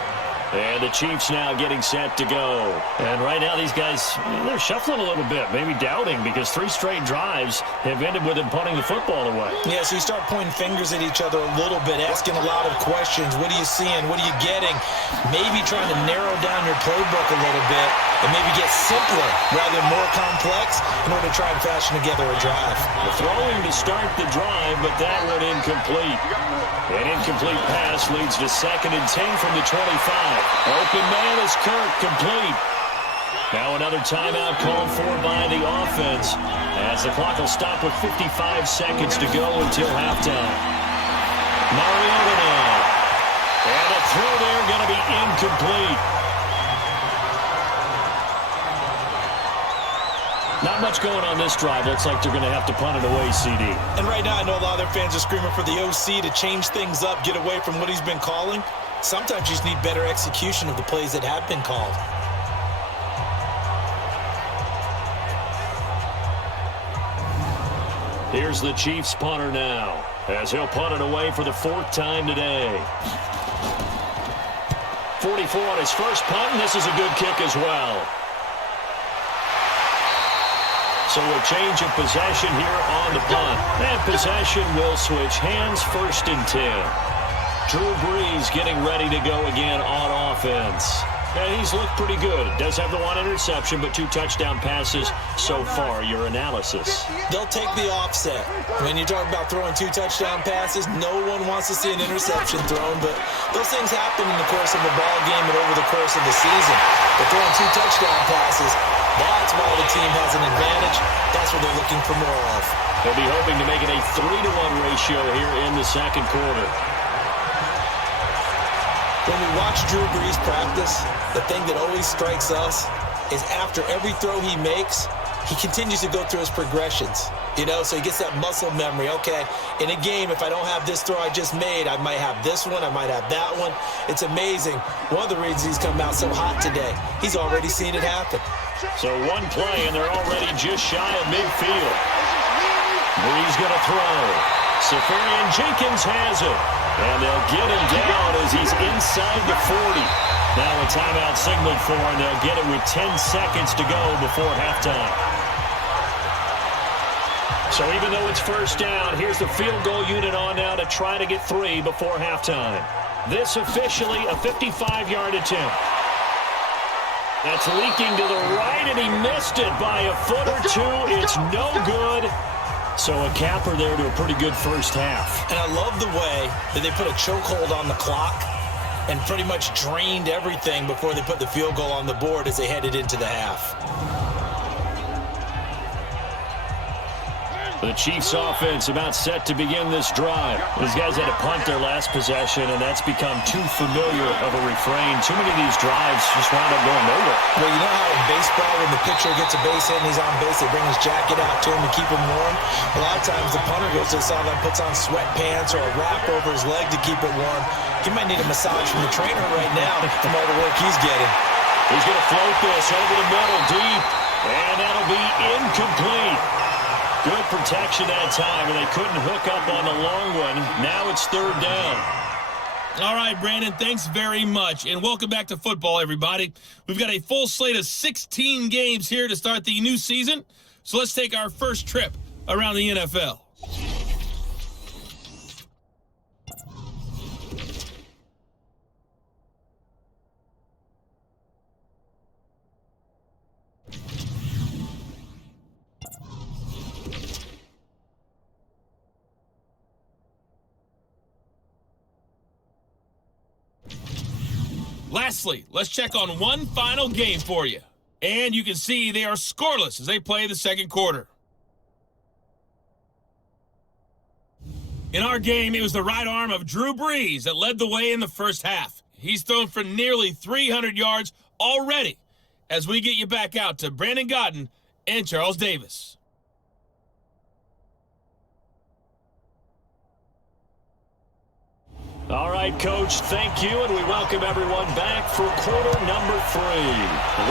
And the Chiefs now getting set to go. And right now these guys, they're shuffling a little bit, maybe doubting, because 3 straight drives have ended with them punting the football away. Yeah, so you start pointing fingers at each other a little bit, asking a lot of questions. What are you seeing? What are you getting? Maybe trying to narrow down your playbook a little bit and maybe get simpler rather than more complex in order to try and fashion together a drive. The throwing to start the drive, but that one incomplete. An incomplete pass leads to 2nd and 10 from the 25. Open man is Kirk, complete. Now another timeout called for by the offense as the clock will stop with 55 seconds to go until halftime. Mariota now. And the throw there going to be incomplete. Not much going on this drive. Looks like they're going to have to punt it away, CD. And right now I know a lot of their fans are screaming for the OC to change things up, get away from what he's been calling. Sometimes you just need better execution of the plays that have been called. Here's the Chiefs punter now as he'll punt it away for the 4th time today. 44 on his first punt, and this is a good kick as well. So a change of possession here on the punt. And possession will switch hands, 1st and 10. Drew Brees getting ready to go again on offense. And he's looked pretty good. Does have the one interception, but 2 touchdown passes so far. Your analysis. They'll take the offset. When you talk about throwing 2 touchdown passes, no one wants to see an interception thrown, but those things happen in the course of a ball game and over the course of the season. But throwing 2 touchdown passes, that's why the team has an advantage. That's what they're looking for more of. They'll be hoping to make it a 3-to-1 ratio here in the second quarter. When we watch Drew Brees practice, the thing that always strikes us is after every throw he makes, he continues to go through his progressions. You know, so he gets that muscle memory. Okay, in a game, if I don't have this throw I just made, I might have this one, I might have that one. It's amazing. One of the reasons he's come out so hot today, he's already seen it happen. So 1 play, and they're already just shy of midfield. Brees going to throw. Safarian Jenkins has it. And they'll get him down as he's inside the 40. Now a timeout signaled for, and they'll get it with 10 seconds to go before halftime. So even though it's first down, here's the field goal unit on now to try to get 3 before halftime. This officially a 55-yard attempt. That's leaking to the right, and he missed it by a foot or 2. It's no good. So a capper there to a pretty good first half. And I love the way that they put a chokehold on the clock and pretty much drained everything before they put the field goal on the board as they headed into the half. The Chiefs offense about set to begin this drive. These guys had to punt their last possession, and that's become too familiar of a refrain. Too many of these drives just wound up going nowhere. Well, you know how in baseball when the pitcher gets a base hit and he's on base, they bring his jacket out to him to keep him warm? A lot of times the punter goes to the sideline, puts on sweatpants or a wrap over his leg to keep it warm. He might need a massage from the trainer right now from all the work he's getting. He's going to float this over the middle deep, and that'll be incomplete. Good protection that time, and they couldn't hook up on the long one. Now it's 3rd down. All right, Brandon, thanks very much. And welcome back to football, everybody. We've got a full slate of 16 games here to start the new season. So let's take our first trip around the NFL. Lastly, let's check on one final game for you. And you can see they are scoreless as they play the second quarter. In our game, it was the right arm of Drew Brees that led the way in the first half. He's thrown for nearly 300 yards already as we get you back out to Brandon Godden and Charles Davis. All right, Coach, thank you, and we welcome everyone back for quarter number 3.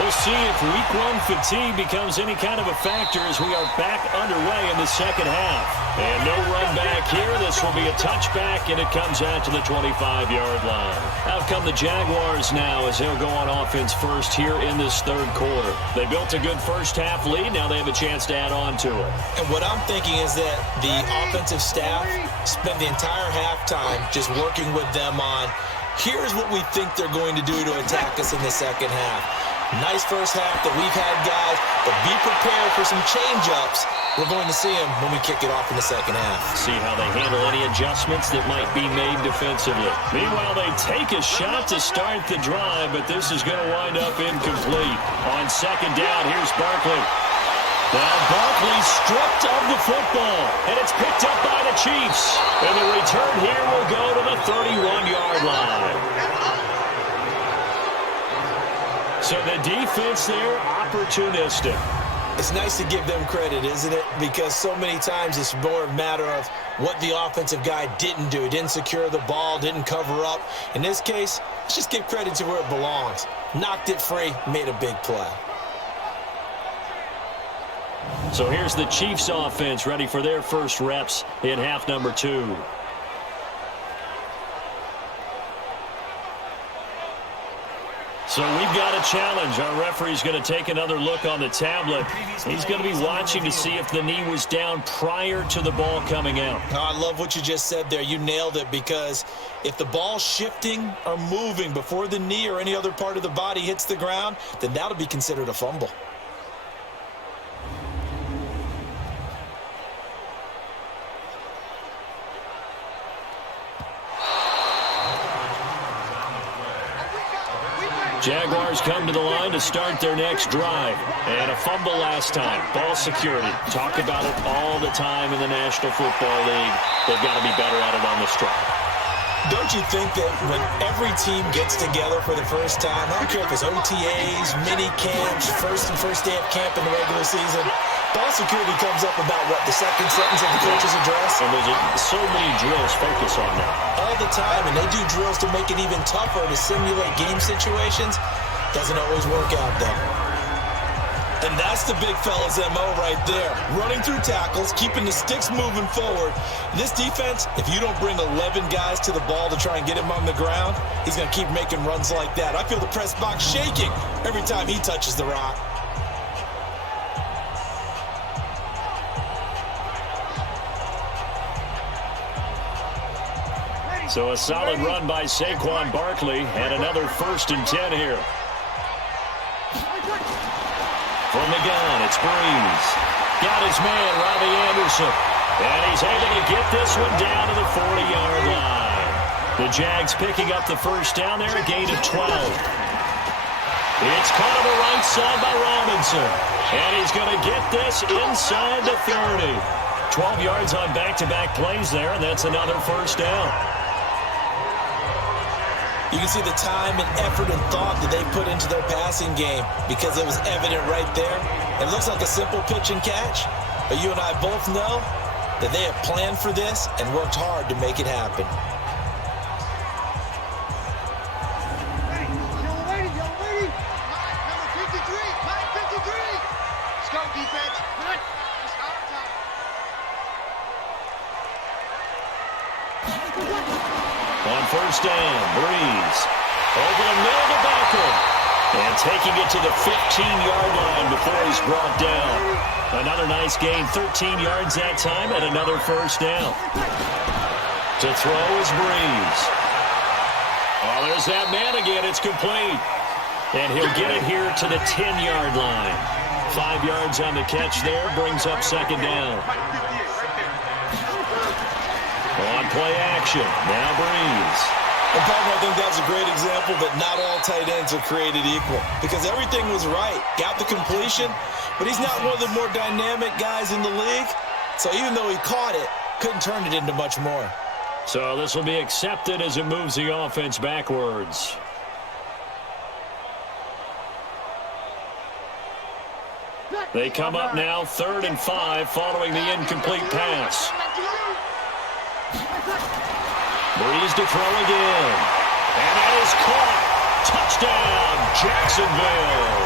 We'll see if week 1 fatigue becomes any kind of a factor as we are back underway in the second half. And no run back here. This will be a touchback, and it comes out to the 25-yard line. Out come the Jaguars now as they'll go on offense first here in this third quarter. They built a good first half lead. Now they have a chance to add on to it. And what I'm thinking is that the offensive staff spent the entire halftime just working with them on, here's what we think they're going to do to attack us in the second half. Nice first half that we've had, guys, but be prepared for some change-ups. We're going to see them when we kick it off in the second half. See how they handle any adjustments that might be made defensively. Meanwhile, they take a shot to start the drive, but this is going to wind up incomplete. On second down, here's Barkley. Now Barkley stripped of the football, and it's picked up by the Chiefs. And the return here will go to the 31-yard line. So the defense there, opportunistic. It's nice to give them credit, isn't it? Because so many times it's more a matter of what the offensive guy didn't do. Didn't secure the ball, didn't cover up. In this case, let's just give credit to where it belongs. Knocked it free, made a big play. So here's the Chiefs offense ready for their first reps in half number 2. So we've got a challenge. Our referee's going to take another look on the tablet. He's going to be watching to see if the knee was down prior to the ball coming out. Oh, I love what you just said there. You nailed it, because if the ball's shifting or moving before the knee or any other part of the body hits the ground, then that'll be considered a fumble. Jaguars come to the line to start their next drive. And a fumble last time. Ball security. Talk about it all the time in the National Football League. They've got to be better at it on this drive. Don't you think that when every team gets together for the first time, I don't care if it's OTAs, mini camps, first day of camp in the regular season, ball security comes up about, what, the second sentence of the coach's address? And there's so many drills focus on that. All the time, and they do drills to make it even tougher to simulate game situations. Doesn't always work out, though. And that's the big fella's MO right there. Running through tackles, keeping the sticks moving forward. This defense, if you don't bring 11 guys to the ball to try and get him on the ground, he's going to keep making runs like that. I feel the press box shaking every time he touches the rock. So a solid run by Saquon Barkley, and another 1st and 10 here. From the gun, it's Breeze. Got his man, Robbie Anderson. And he's able to get this one down to the 40-yard line. The Jags picking up the first down there, a gain of 12. It's caught on the right side by Robinson. And he's going to get this inside the 30. 12 yards on back-to-back plays there, and that's another first down. You can see the time and effort and thought that they put into their passing game, because it was evident right there. It looks like a simple pitch and catch, but you and I both know that they have planned for this and worked hard to make it happen. Let's go, defense. It's our time. On first down, Breeze. Over the middle to Beckham. And taking it to the 15-yard line before he's brought down. Another nice gain, 13 yards that time, and another first down. To throw is Breeze. Oh, there's that man again. It's complete. And he'll get it here to the 10-yard line. 5 yards on the catch there, brings up second down. On play action, now Breeze. And Paul, I think that's a great example that not all tight ends are created equal, because everything was right. Got the completion, but he's not one of the more dynamic guys in the league. So even though he caught it, couldn't turn it into much more. So this will be accepted as it moves the offense backwards. They come up now 3rd and 5 following the incomplete pass. Breeze to throw again. And that is caught. Touchdown, Jacksonville.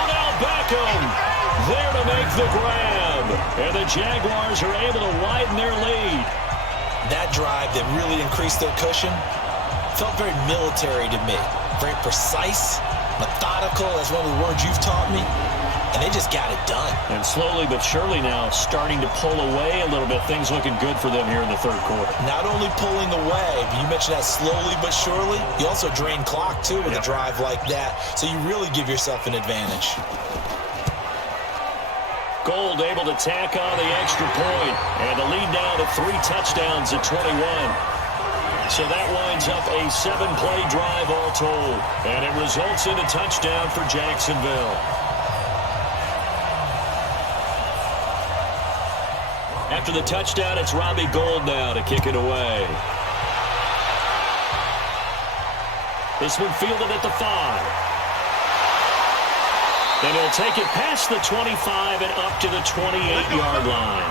Odell Beckham there to make the grab. And the Jaguars are able to widen their lead. That drive that really increased their cushion felt very military to me. Very precise, methodical. That's one of the words you've taught me. And they just got it done. And slowly but surely now starting to pull away a little bit. Things looking good for them here in the third quarter. Not only pulling away, but you mentioned that slowly but surely. You also drain clock, too, with a drive like that. So you really give yourself an advantage. Gold able to tack on the extra point. And the lead now to 3 touchdowns at 21. So that winds up a 7-play drive all told. And it results in a touchdown for Jacksonville. After the touchdown, it's Robbie Gould now to kick it away. This one fielded at the 5. And he'll take it past the 25 and up to the 28-yard line.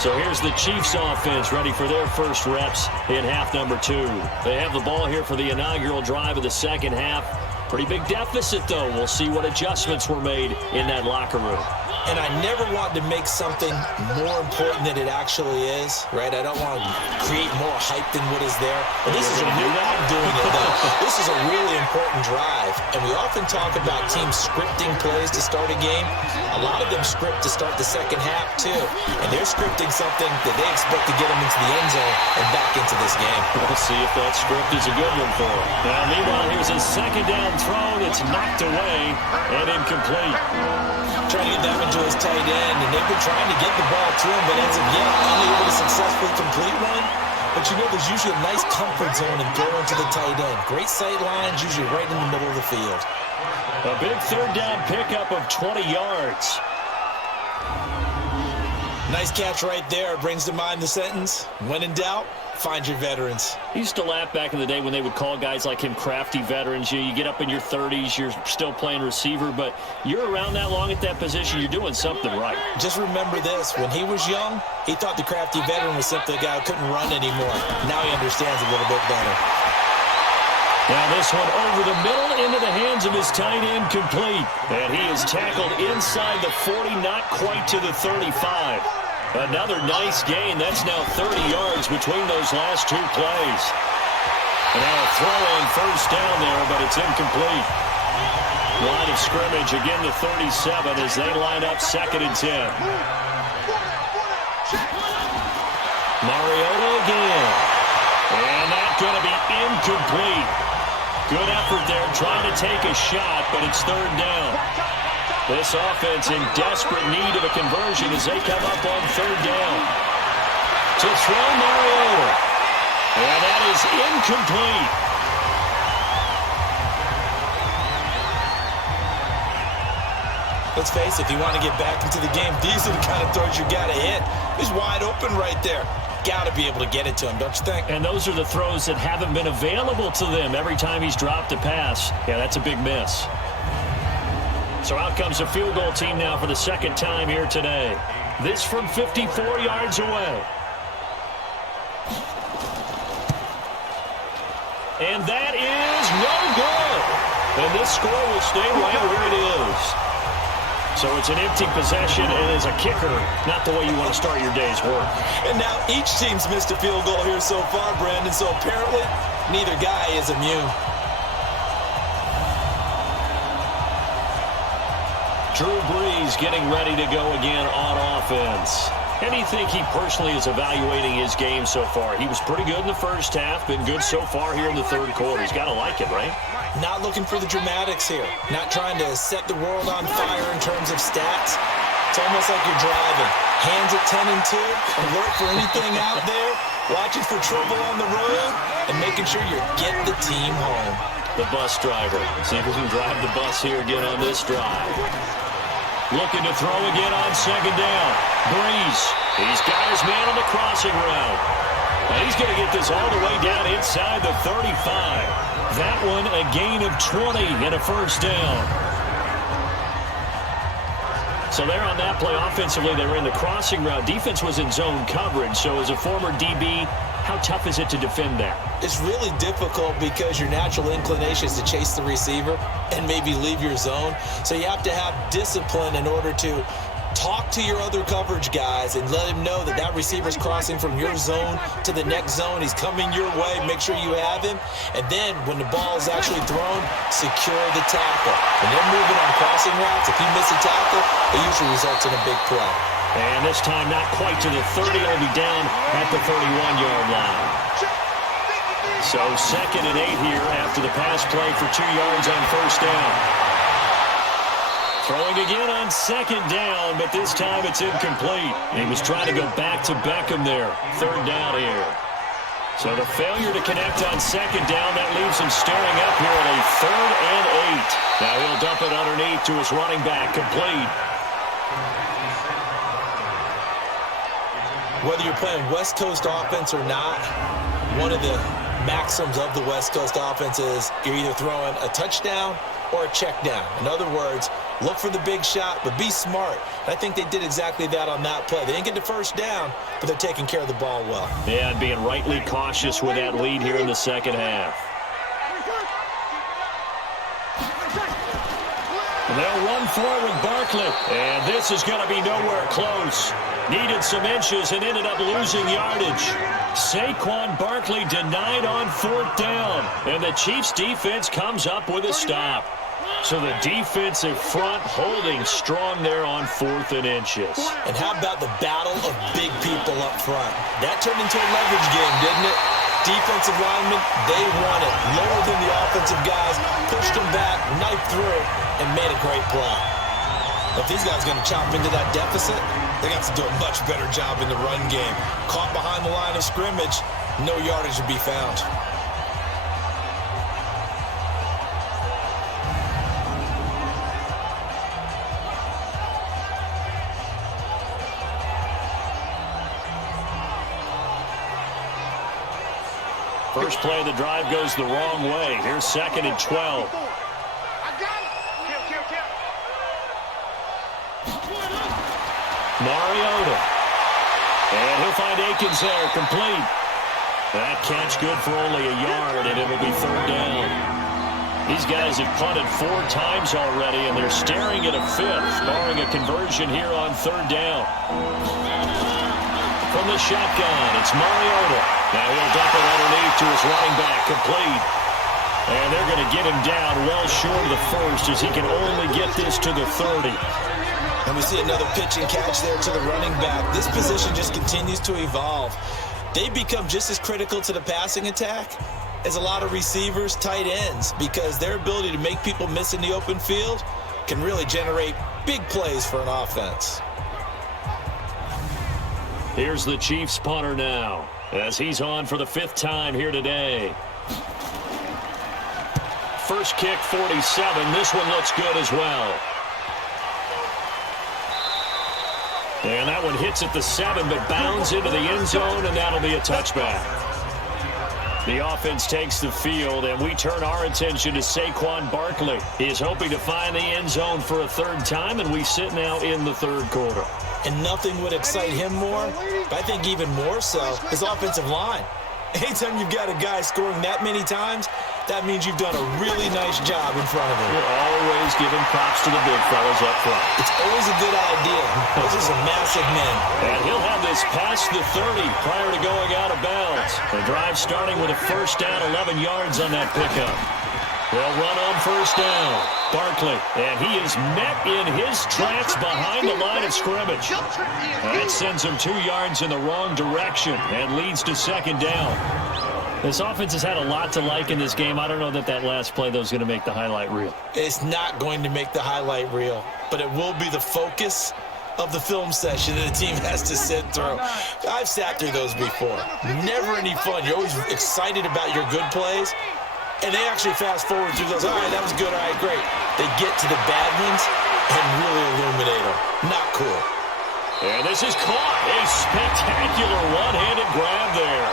So here's the Chiefs offense ready for their first reps in half number 2. They have the ball here for the inaugural drive of the second half. Pretty big deficit, though. We'll see what adjustments were made in that locker room. And I never want to make something more important than it actually is, right? I don't want to create more hype than what is there. But this is I'm doing it, though. This is a really important drive. And we often talk about teams scripting plays to start a game. A lot of them script to start the second half, too. And they're scripting something that they expect to get them into the end zone and back into this game. We'll see if that script is a good one for them. Now, meanwhile, here's a second down throw that's knocked away and incomplete. Trying to get that into his tight end, and they've been trying to get the ball to him, but as of yet, unable to successfully complete one. But you know, there's usually a nice comfort zone in throwing to the tight end. Great sight lines, usually right in the middle of the field. A big third down pickup of 20 yards. Nice catch right there. Brings to mind the sentence, when in doubt, find your veterans. I used to laugh back in the day when they would call guys like him crafty veterans. You get up in your 30s, you're still playing receiver, but you're around that long at that position, you're doing something right. Just remember this. When he was young, he thought the crafty veteran was simply a guy who couldn't run anymore. Now he understands a little bit better. Now this one over the middle into the hands of his tight end, complete. And he is tackled inside the 40, not quite to the 35. Another nice gain. That's now 30 yards between those last two plays. And now a throw on first down there, but it's incomplete. Line of scrimmage, again the 37 as they line up 2nd and 10. Mariota again. And that's going to be incomplete. Good effort there, trying to take a shot, but it's 3rd down. This offense in desperate need of a conversion as they come up on 3rd down. To throw Mariota. And that is incomplete. Let's face it, if you want to get back into the game, these are the kind of throws you got to hit. He's wide open right there. Got to be able to get it to him, don't you think? And those are the throws that haven't been available to them every time he's dropped a pass. Yeah, that's a big miss. So out comes a field goal team now for the 2nd time here today. This from 54 yards away. And that is no good. And this score will stay right where it is. So it's an empty possession, and as a kicker, not the way you want to start your day's work. And now each team's missed a field goal here so far, Brandon, so apparently neither guy is immune. Drew Brees getting ready to go again on offense. And you think he personally is evaluating his game so far? He was pretty good in the first half, been good so far here in the 3rd quarter. He's got to like it, right? Not looking for the dramatics here. Not trying to set the world on fire in terms of stats. It's almost like you're driving. Hands at 10 and 2, alert for anything out there, watching for trouble on the road, and making sure you're getting the team home. The bus driver. See if he can drive the bus here again on this drive. Looking to throw again on 2nd down. Brees. He's got his man on the crossing route. And he's going to get this all the way down inside the 35. That one a gain of 20 and a 1st down. So there on that play offensively, they were in the crossing route. Defense was in zone coverage. So as a former DB, how tough is it to defend that? It's really difficult because your natural inclination is to chase the receiver and maybe leave your zone. So you have to have discipline in order to talk to your other coverage guys and let him know that that receiver's crossing from your zone to the next zone. He's coming your way. Make sure you have him. And then when the ball is actually thrown, secure the tackle. When they're moving on crossing routes, if you miss a tackle, it usually results in a big play. And this time not quite to the 30. It'll be down at the 31-yard line. So 2nd and 8 here after the pass play for 2 yards on 1st down. Throwing again on 2nd down, but this time it's incomplete. He was trying to go back to Beckham there. 3rd down here. So the failure to connect on 2nd down, that leaves him staring up here at a 3rd and 8. Now he'll dump it underneath to his running back, complete. Whether you're playing West Coast offense or not, one of the maxims of the West Coast offense is you're either throwing a touchdown or a check down. In other words, look for the big shot, but be smart. I think they did exactly that on that play. They didn't get the 1st down, but they're taking care of the ball well. Yeah, and being rightly cautious with that lead here in the 2nd half. they'll run for it with Barkley. And this is going to be nowhere close. Needed some inches and ended up losing yardage. Saquon Barkley denied on 4th down. And the Chiefs defense comes up with a stop. So the defensive front holding strong there on 4th and inches. And how about the battle of big people up front? That turned into a leverage game, didn't it? Defensive linemen, they won it. Lower than the offensive guys, pushed them back, knifed through, and made a great play. If these guys are going to chop into that deficit, they got to do a much better job in the run game. Caught behind the line of scrimmage, no yardage to be found. First play of the drive goes the wrong way. Here's 2nd and 12. Mariota. And he'll find Akins there, complete. That catch good for only a yard, and it'll be 3rd down. These guys have punted 4 times already, and they're staring at a 5th, barring a conversion here on 3rd down. From the shotgun, it's Mariota. Now he'll dump it underneath to his running back, complete. And they're going to get him down well short of the 1st as he can only get this to the 30. And we see another pitch and catch there to the running back. This position just continues to evolve. They become just as critical to the passing attack as a lot of receivers, tight ends, because their ability to make people miss in the open field can really generate big plays for an offense. Here's the Chiefs punter now, as he's on for the 5th time here today. First kick, 47. This one looks good as well. And that one hits at the 7, but bounds into the end zone, and that'll be a touchback. The offense takes the field, and we turn our attention to Saquon Barkley. He is hoping to find the end zone for a 3rd time, and we sit now in the 3rd quarter. And nothing would excite him more, but I think even more so, his offensive line. Anytime you've got a guy scoring that many times, that means you've done a really nice job in front of him. We're always giving props to the big fellas up front. It's always a good idea. Those are some massive men. And he'll have this past the 30 prior to going out of bounds. The drive starting with a 1st down, 11 yards on that pickup. They'll run on 1st down. Barkley, and he is met in his tracks behind the line of scrimmage. That sends him 2 yards in the wrong direction and leads to 2nd down. This offense has had a lot to like in this game. I don't know that last play, though, is going to make the highlight reel. It's not going to make the highlight reel, but it will be the focus of the film session that the team has to sit through. I've sat through those before. Never any fun. You're always excited about your good plays, and they actually fast forward through those. All right, that was good. All right, great. They get to the bad ones and really illuminate them. Not cool. And this is caught. A spectacular one-handed grab there.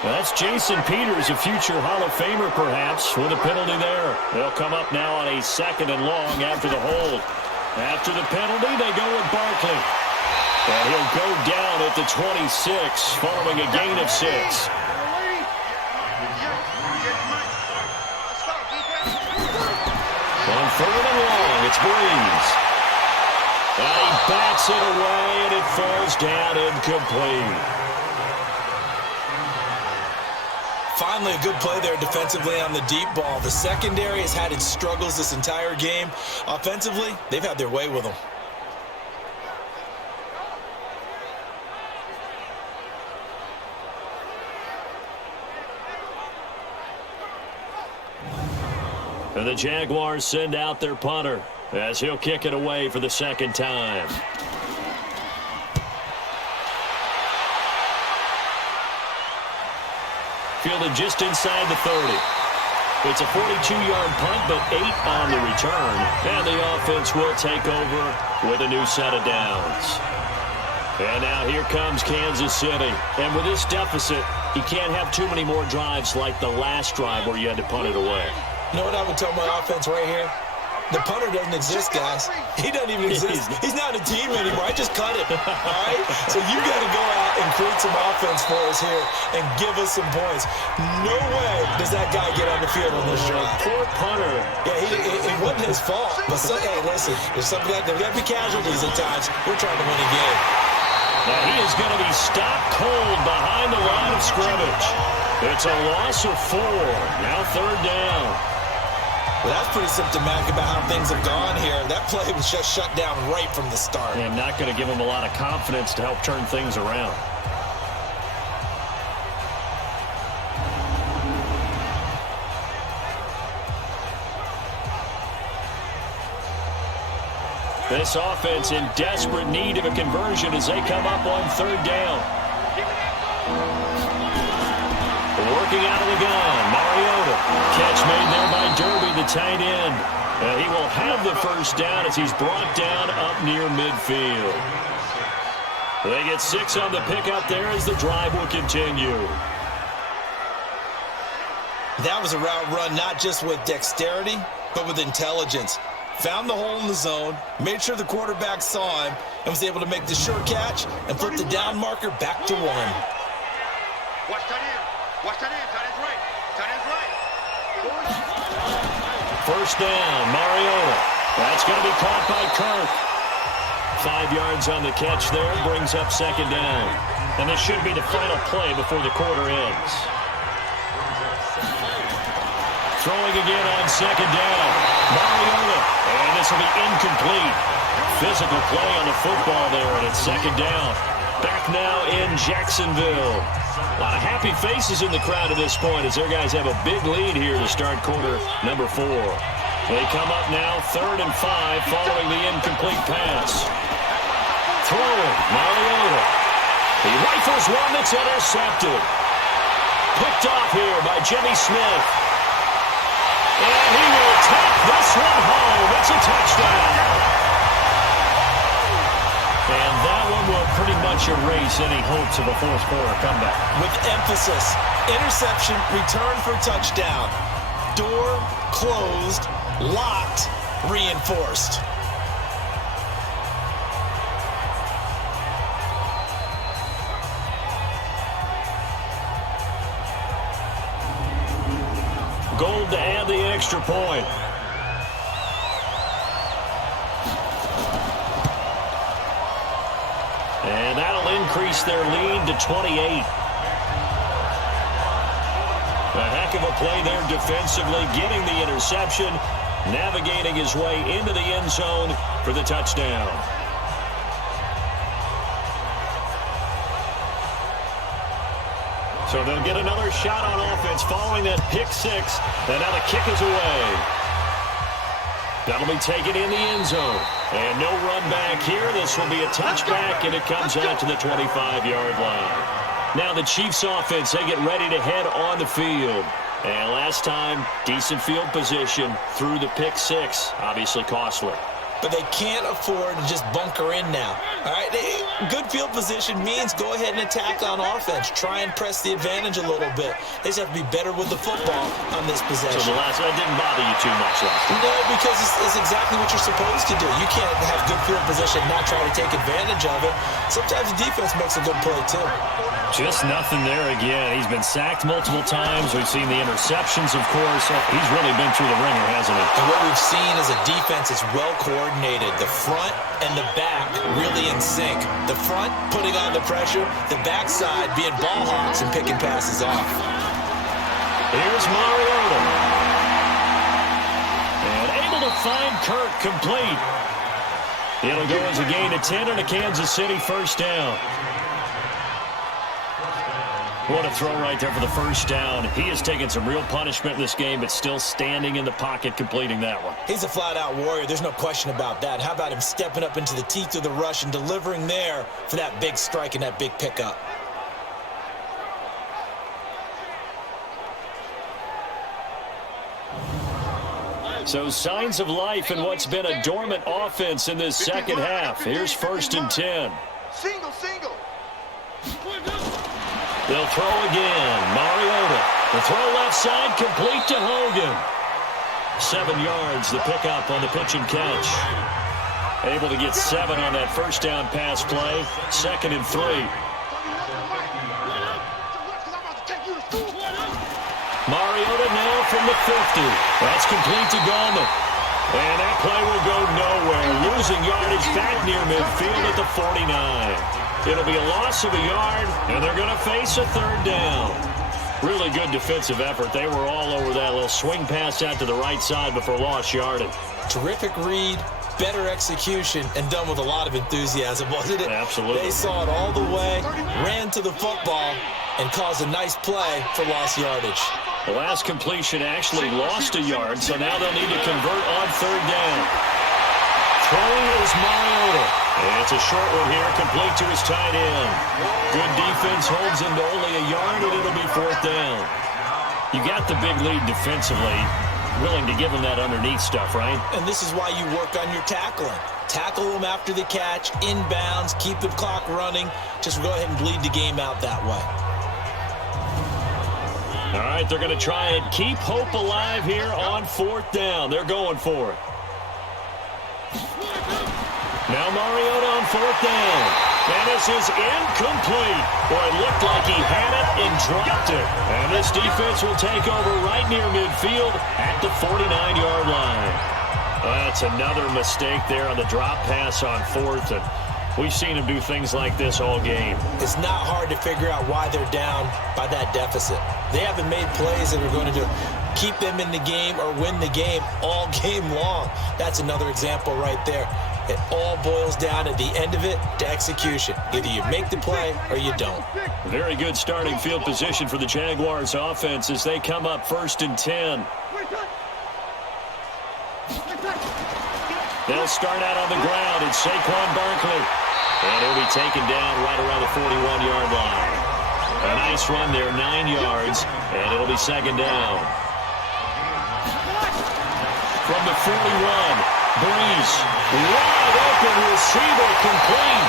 That's Jason Peters, a future Hall of Famer, perhaps, with a penalty there. They'll come up now on a 2nd and long after the hold. After the penalty, they go with Barkley. And he'll go down at the 26, following a gain of 6. On 3rd and long, it's Breeze. And he bats it away, and it falls down incomplete. Finally, a good play there defensively on the deep ball. The secondary has had its struggles this entire game. Offensively, they've had their way with them. And the Jaguars send out their punter as he'll kick it away for the 2nd time. Fielded just inside the 30. It's a 42-yard punt, but 8 on the return. And the offense will take over with a new set of downs. And now here comes Kansas City. And with this deficit, you can't have too many more drives like the last drive where you had to punt it away. You know what I would tell my offense right here? The punter doesn't exist, guys. He doesn't even exist. He's not a team anymore. I just cut him, all right? So you got to go out and create some offense for us here and give us some points. No way does that guy get on the field on this drive. Poor punter. Yeah, it wasn't his fault. But, hey, listen, there's something that there's got to be casualties at times. We're trying to win a game. Now he is going to be stopped cold behind the line of scrimmage. It's a loss of 4. Now 3rd down. Well, that's pretty symptomatic about how things have gone here. That play was just shut down right from the start. And not going to give him a lot of confidence to help turn things around. This offense in desperate need of a conversion as they come up on 3rd down. Working out of the gun, Mariota. Catch made there by Derby, the tight end. He will have the 1st down as he's brought down up near midfield. They get 6 on the pickup there as the drive will continue. That was a route run not just with dexterity, but with intelligence. Found the hole in the zone, made sure the quarterback saw him, and was able to make the sure catch and flip the down marker back to 1. Watch tight end. Watch tight end. Tight end's right. Tight end's right. 1st down, Mariota. That's going to be caught by Kirk. 5 yards on the catch there, brings up 2nd down. And this should be the final play before the quarter ends. Throwing again on 2nd down. Mariota. And this will be incomplete. Physical play on the football there, and it's 2nd down. Back now in Jacksonville. A lot of happy faces in the crowd at this point as their guys have a big lead here to start quarter number 4. They come up now 3rd and 5 following the incomplete pass. Throwing, Mariota. He rifles one that's intercepted. Picked off here by Jimmy Smith. And he will take this one home. It's a touchdown. And that one will pretty much erase any hopes of a 4th quarter comeback. With emphasis, interception, return for touchdown. Door closed, locked, reinforced. Gold to add the extra point. And that'll increase their lead to 28. A heck of a play there defensively, getting the interception, navigating his way into the end zone for the touchdown. So they'll get another shot on offense following that pick 6. And now the kick is away. That'll be taken in the end zone. And no run back here. This will be a touchback, and it comes out to the 25-yard line. Now the Chiefs offense, they get ready to head on the field. And last time, decent field position through the pick 6. Obviously costly. But they can't afford to just bunker in now. All right, good field position means go ahead and attack on offense. Try and press the advantage a little bit. They just have to be better with the football on this possession. So the last one didn't bother you too much last time? No, because it's exactly what you're supposed to do. You can't have good field position and not try to take advantage of it. Sometimes the defense makes a good play, too. Just nothing there again. He's been sacked multiple times. We've seen the interceptions, of course. He's really been through the ringer, hasn't he? And what we've seen is a defense that's well coordinated. The front and the back really in sync. The front putting on the pressure, the backside being ball hawks and picking passes off. Here's Mariota. And able to find Kirk complete. It'll go as a gain of 10 and a Kansas City 1st down. What a throw right there for the 1st down. He has taken some real punishment in this game, but still standing in the pocket, completing that one. He's a flat-out warrior. There's no question about that. How about him stepping up into the teeth of the rush and delivering there for that big strike and that big pickup? So signs of life in what's been a dormant offense in this second half. Here's 1st and 10. Single. They'll throw again. Mariota. The throw left side complete to Hogan. 7 yards, the pickup on the pitch and catch. Able to get 7 on that first down pass play. 2nd and 3. Mariota now from the 50. That's complete to Gallman. And that play will go nowhere. Losing yardage back near midfield at the 49. It'll be a loss of a yard, and they're going to face a 3rd down. Really good defensive effort. They were all over that little swing pass out to the right side before lost yardage. Terrific read, better execution, and done with a lot of enthusiasm, wasn't it? Absolutely. They saw it all the way, ran to the football, and caused a nice play for lost yardage. The last completion actually lost a yard, so now they'll need to convert on 3rd down. Throwing is Mariota. And it's a short one here, complete to his tight end. Good defense holds him to only a yard, and it'll be 4th down. You got the big lead defensively. Willing to give him that underneath stuff, right? And this is why you work on your tackling. Tackle them after the catch, inbounds, keep the clock running. Just go ahead and bleed the game out that way. All right, they're going to try and keep hope alive here on 4th down. They're going for it. Now Mariota on 4th down. And this is incomplete. Boy, it looked like he had it and dropped it. And this defense will take over right near midfield at the 49-yard line. That's another mistake there on the drop pass on 4th. And we've seen him do things like this all game. It's not hard to figure out why they're down by that deficit. They haven't made plays that are going to keep them in the game or win the game all game long. That's another example right there. It all boils down at the end of it to execution. Either you make the play or you don't. Very good starting field position for the Jaguars offense as they come up 1st and 10. They'll start out on the ground. It's Saquon Barkley. And he'll be taken down right around the 41-yard line. A nice run there, 9 yards, and it'll be 2nd down. From the 41. Breeze, wide open receiver, complete.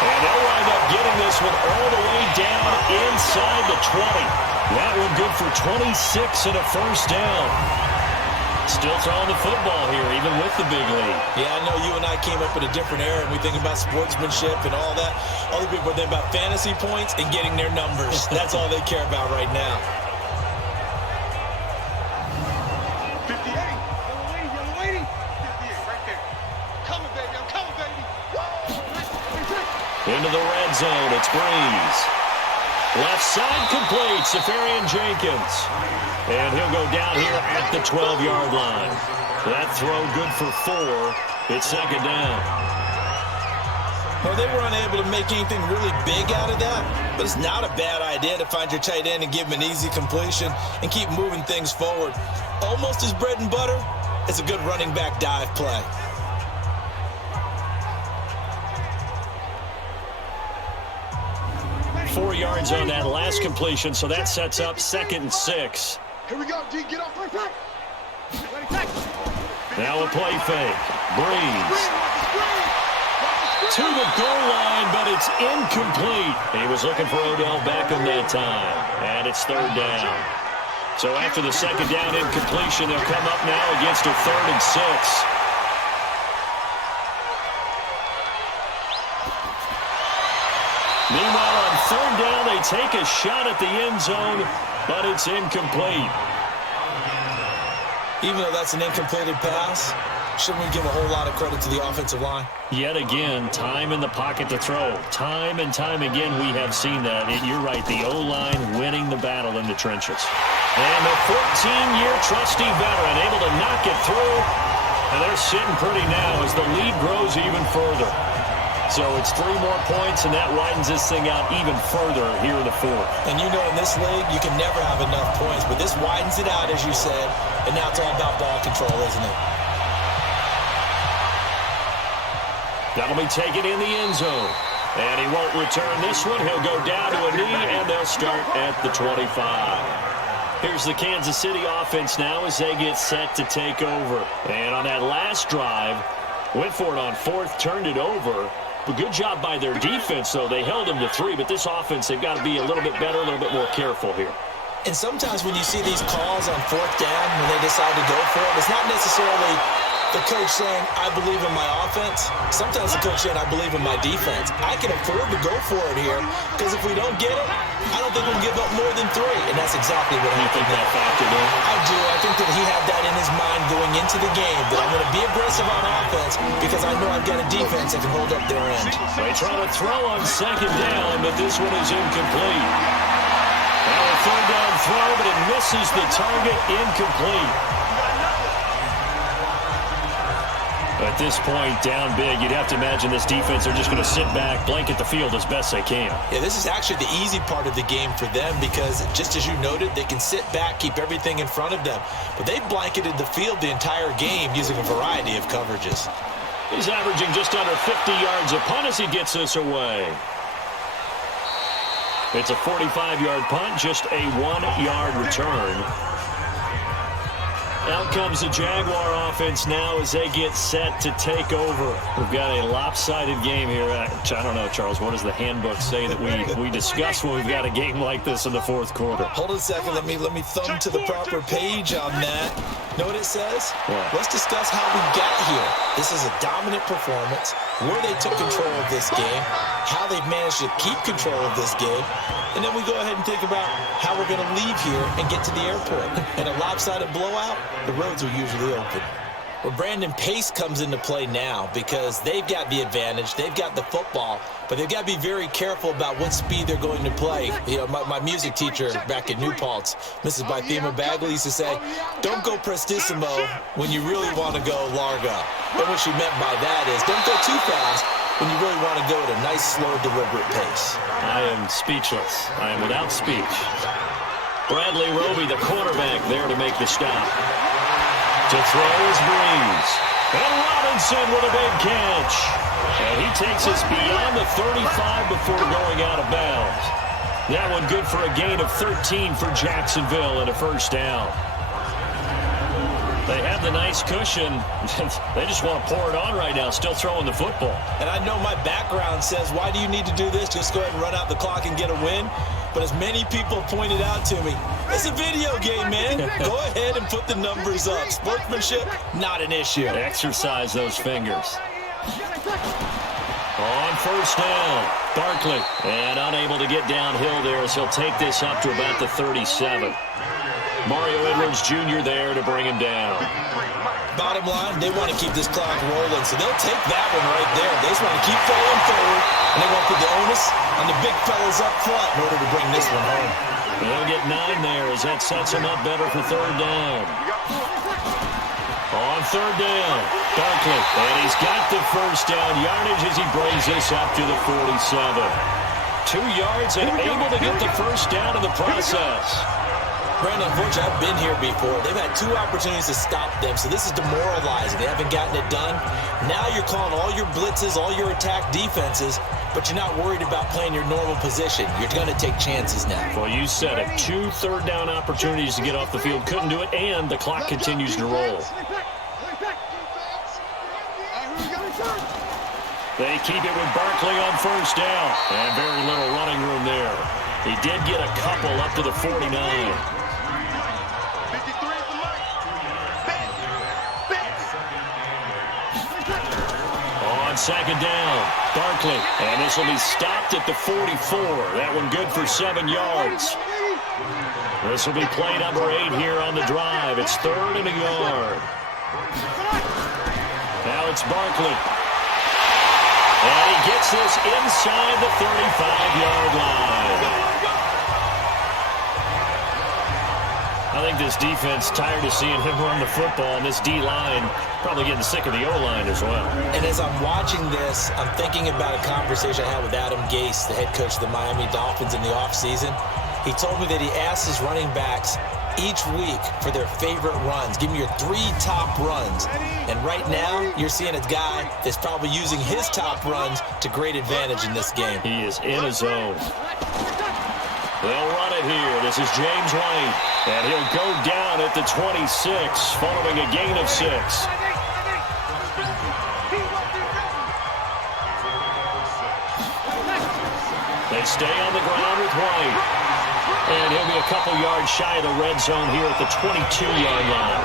And they'll wind up getting this one all the way down inside the 20. That one good for 26 and a 1st down. Still throwing the football here, even with the big lead. Yeah, I know you and I came up in a different era, and we think about sportsmanship and all that. Other people think about fantasy points and getting their numbers. That's all they care about right now. Into the red zone, it's Breeze. Left side complete, Safarian Jenkins. And he'll go down here at the 12-yard line. That throw good for 4. It's 2nd down. Well, they were unable to make anything really big out of that, but it's not a bad idea to find your tight end and give him an easy completion and keep moving things forward. Almost as bread and butter as a good running back dive play. Four yards on that last completion, so that sets up 2nd and 6. Here we go, D. Get off. Now a play fake. Breeze. To the goal line, but it's incomplete. He was looking for Odell Beckham that time. And it's 3rd down. So after the 2nd down incompletion, they'll come up now against a 3rd and 6. Meanwhile, on 3rd down, they take a shot at the end zone, but it's incomplete. Even though that's an incompleted pass, shouldn't we give a whole lot of credit to the offensive line? Yet again, time in the pocket to throw. Time and time again, we have seen that. And you're right, the O-line winning the battle in the trenches. And the 14-year trusty veteran able to knock it through. And they're sitting pretty now as the lead grows even further. So it's 3 more points, and that widens this thing out even further here in the 4th. And you know in this league, you can never have enough points, but this widens it out, as you said, and now it's all about ball control, isn't it? That'll be taken in the end zone. And he won't return this one. He'll go down to a knee, and they'll start at the 25. Here's the Kansas City offense now as they get set to take over. And on that last drive, went for it on 4th, turned it over. But good job by their defense, though. They held them to 3, but this offense, they've got to be a little bit better, a little bit more careful here. And sometimes when you see these calls on fourth down, when they decide to go for it, it's not necessarily the coach saying, I believe in my offense. Sometimes the coach saying, I believe in my defense. I can afford to go for it here because if we don't get it, I don't think we'll give up more than 3. And that's exactly what happened. You think that factored in? I do. I think that he had that in his mind going into the game, that I'm going to be aggressive on offense because I know I've got a defense that can hold up their end. They try to throw on second down, but this one is incomplete. Now a third down throw, but it misses the target, incomplete. At this point, down big, you'd have to imagine this defense are just going to sit back, blanket the field as best they can. Yeah, this is actually the easy part of the game for them because, just as you noted, they can sit back, keep everything in front of them. But they've blanketed the field the entire game using a variety of coverages. He's averaging just under 50 yards a punt as he gets this away. It's a 45-yard punt, just a 1-yard return. Out comes the Jaguar offense now as they get set to take over. We've got a lopsided game here. I don't know, Charles, what does the handbook say that we discuss when we've got a game like this in the fourth quarter? Hold on a second. Let me thumb to the proper page on that. Know what it says? What? Let's discuss how we got here. This is a dominant performance, where they took control of this game, how they've managed to keep control of this game, and then we go ahead and think about how we're going to leave here and get to the airport. In a lopsided blowout, the roads are usually open. Well, Brandon, pace comes into play now because they've got the advantage. They've got the football, but they've got to be very careful about what speed they're going to play. You know, my music teacher back in New Paltz, Mrs. Bythema Bagley, used to say, don't go prestissimo when you really want to go largo. And what she meant by that is don't go too fast when you really want to go at a nice, slow, deliberate pace. I am speechless. I am without speech. Bradley Roby, the quarterback, there to make the stop. To throw is Breeze. And Robinson with a big catch. And he takes us beyond the 35 before going out of bounds. That one good for a gain of 13 for Jacksonville and a first down. They have the nice cushion. They just want to pour it on right now, still throwing the football. And I know my background says, why do you need to do this? Just go ahead and run out the clock and get a win. But as many people pointed out to me, it's a video game, man. Go ahead and put the numbers up. Sportsmanship, not an issue. Exercise those fingers. On first down, Barkley. And unable to get downhill there as he'll take this up to about the 37. Mario Edwards Jr. there to bring him down. Bottom line, they want to keep this clock rolling, so they'll take that one right there. They just want to keep falling forward, and they want to put the onus on the big fellas up front in order to bring this one home. They'll get 9 there as that sets them up better for third down. On third down, Barkley, and he's got the first down yardage as he brings this up to the 47. 2 yards and able to get the first down in the process. Brandon, unfortunately, I've been here before. They've had 2 opportunities to stop them, so this is demoralizing. They haven't gotten it done. Now you're calling all your blitzes, all your attack defenses, but you're not worried about playing your normal position. You're going to take chances now. Well, you said it. 2 third down opportunities to get off the field. Couldn't do it, and the clock continues to roll. They keep it with Barkley on first down, and very little running room there. He did get a couple up to the 49. On second down, Barkley, and this will be stopped at the 44. That one good for 7 yards. This will be play number 8 here on the drive. It's 3rd and a yard. Now it's Barkley. And he gets this inside the 35-yard line. I think this defense tired of seeing him run the football, and this D-line probably getting sick of the O-line as well. And as I'm watching this, I'm thinking about a conversation I had with Adam Gase, the head coach of the Miami Dolphins in the offseason. He told me that he asked his running backs each week for their favorite runs. Give me your 3 top runs. And right now, you're seeing a guy that's probably using his top runs to great advantage in this game. He is in his zone. They'll run it here. This is James White. And he'll go down at the 26 following a gain of 6. They stay on the ground with White. And he'll be a couple yards shy of the red zone here at the 22-yard line.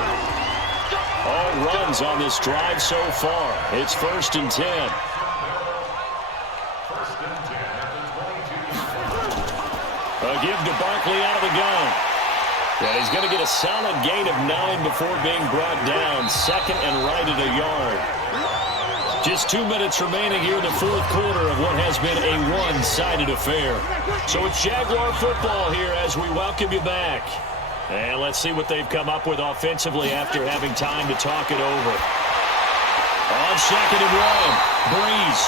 All runs on this drive so far. It's 1st and 10. A give to Barkley out of the gun. And he's going to get a solid gain of 9 before being brought down. 2nd and right at a yard. Just 2 minutes remaining here in the 4th quarter of what has been a one-sided affair. So it's Jaguar football here as we welcome you back. And let's see what they've come up with offensively after having time to talk it over. On 2nd and 1, Breeze.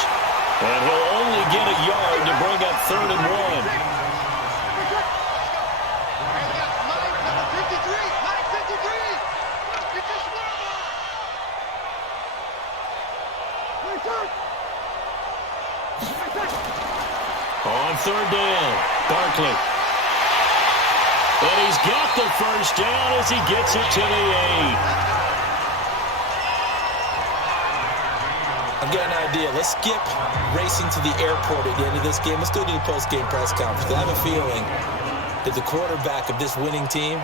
And he'll only get a yard to bring up 3rd and 1. On 3rd down, Barkley. And he's got the first down as he gets it to the 8. I've got an idea. Let's skip racing to the airport at the end of this game. Let's go to the post-game press conference. I have a feeling that the quarterback of this winning team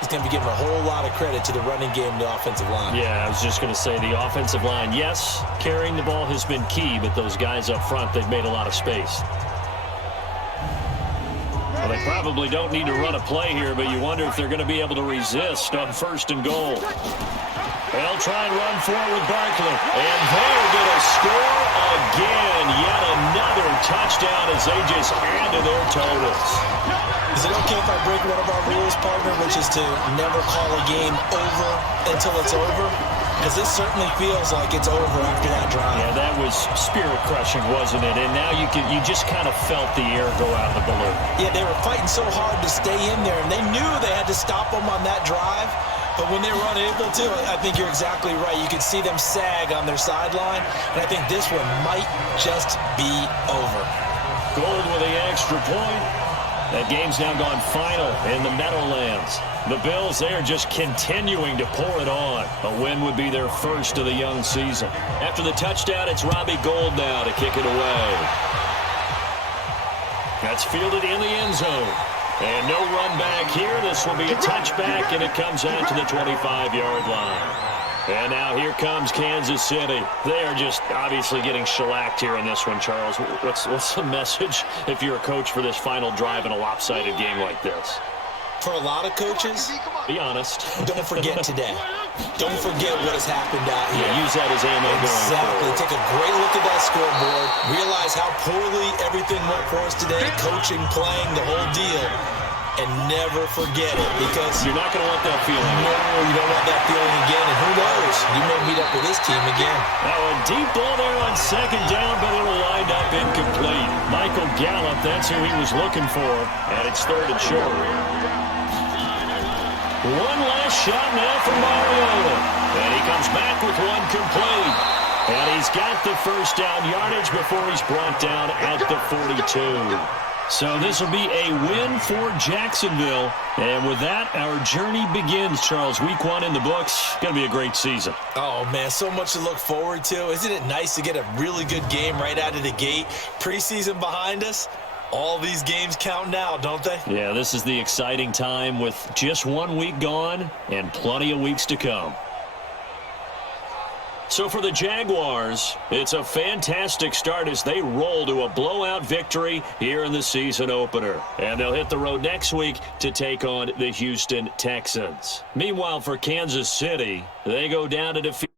is going to be giving a whole lot of credit to the running game and the offensive line. Yeah, I was just going to say the offensive line, yes, carrying the ball has been key, but those guys up front, they've made a lot of space. Well, they probably don't need to run a play here, but you wonder if they're going to be able to resist on 1st and goal. They'll try and run forward with Barkley. And they're going to score again. Yet another touchdown as they just add to their totals. Is it okay if I break one of our rules, partner, which is to never call a game over until it's over? Because this certainly feels like it's over after that drive. Yeah, that was spirit-crushing, wasn't it? And now you just kind of felt the air go out of the balloon. Yeah, they were fighting so hard to stay in there, and they knew they had to stop them on that drive. But when they were unable to, I think you're exactly right. You could see them sag on their sideline, and I think this one might just be over. Gold with the extra point. That game's now gone final in the Meadowlands. The Bills, they are just continuing to pour it on. A win would be their first of the young season. After the touchdown, it's Robbie Gould now to kick it away. That's fielded in the end zone. And no run back here. This will be a touchback, and it comes out to the 25-yard line. And now here comes Kansas City. They are just obviously getting shellacked here in this one, Charles. What's the message if you're a coach for this final drive in a lopsided game like this? For a lot of coaches, be honest. Don't forget today. Don't forget what has happened out here. Yeah, use that as ammo going Exactly. forward. Take a great look at that scoreboard. Realize how poorly everything went for us today. Coaching, playing, the whole deal. And never forget it, because you're not going to want that feeling. No, you don't want that feeling again. And who knows? You may meet up with this team again. Now a deep ball there on 2nd down, but it'll wind up incomplete. Michael Gallup, that's who he was looking for. And it's 3rd and short. One last shot now for Mariota. And he comes back with one complete. And he's got the first down yardage before he's brought down at the 42. So this will be a win for Jacksonville. And with that, our journey begins, Charles. Week 1 in the books. Going to be a great season. Oh, man, so much to look forward to. Isn't it nice to get a really good game right out of the gate? Preseason behind us. All these games count now, don't they? Yeah, this is the exciting time with just 1 week gone and plenty of weeks to come. So for the Jaguars, it's a fantastic start as they roll to a blowout victory here in the season opener. And they'll hit the road next week to take on the Houston Texans. Meanwhile, for Kansas City, they go down to defeat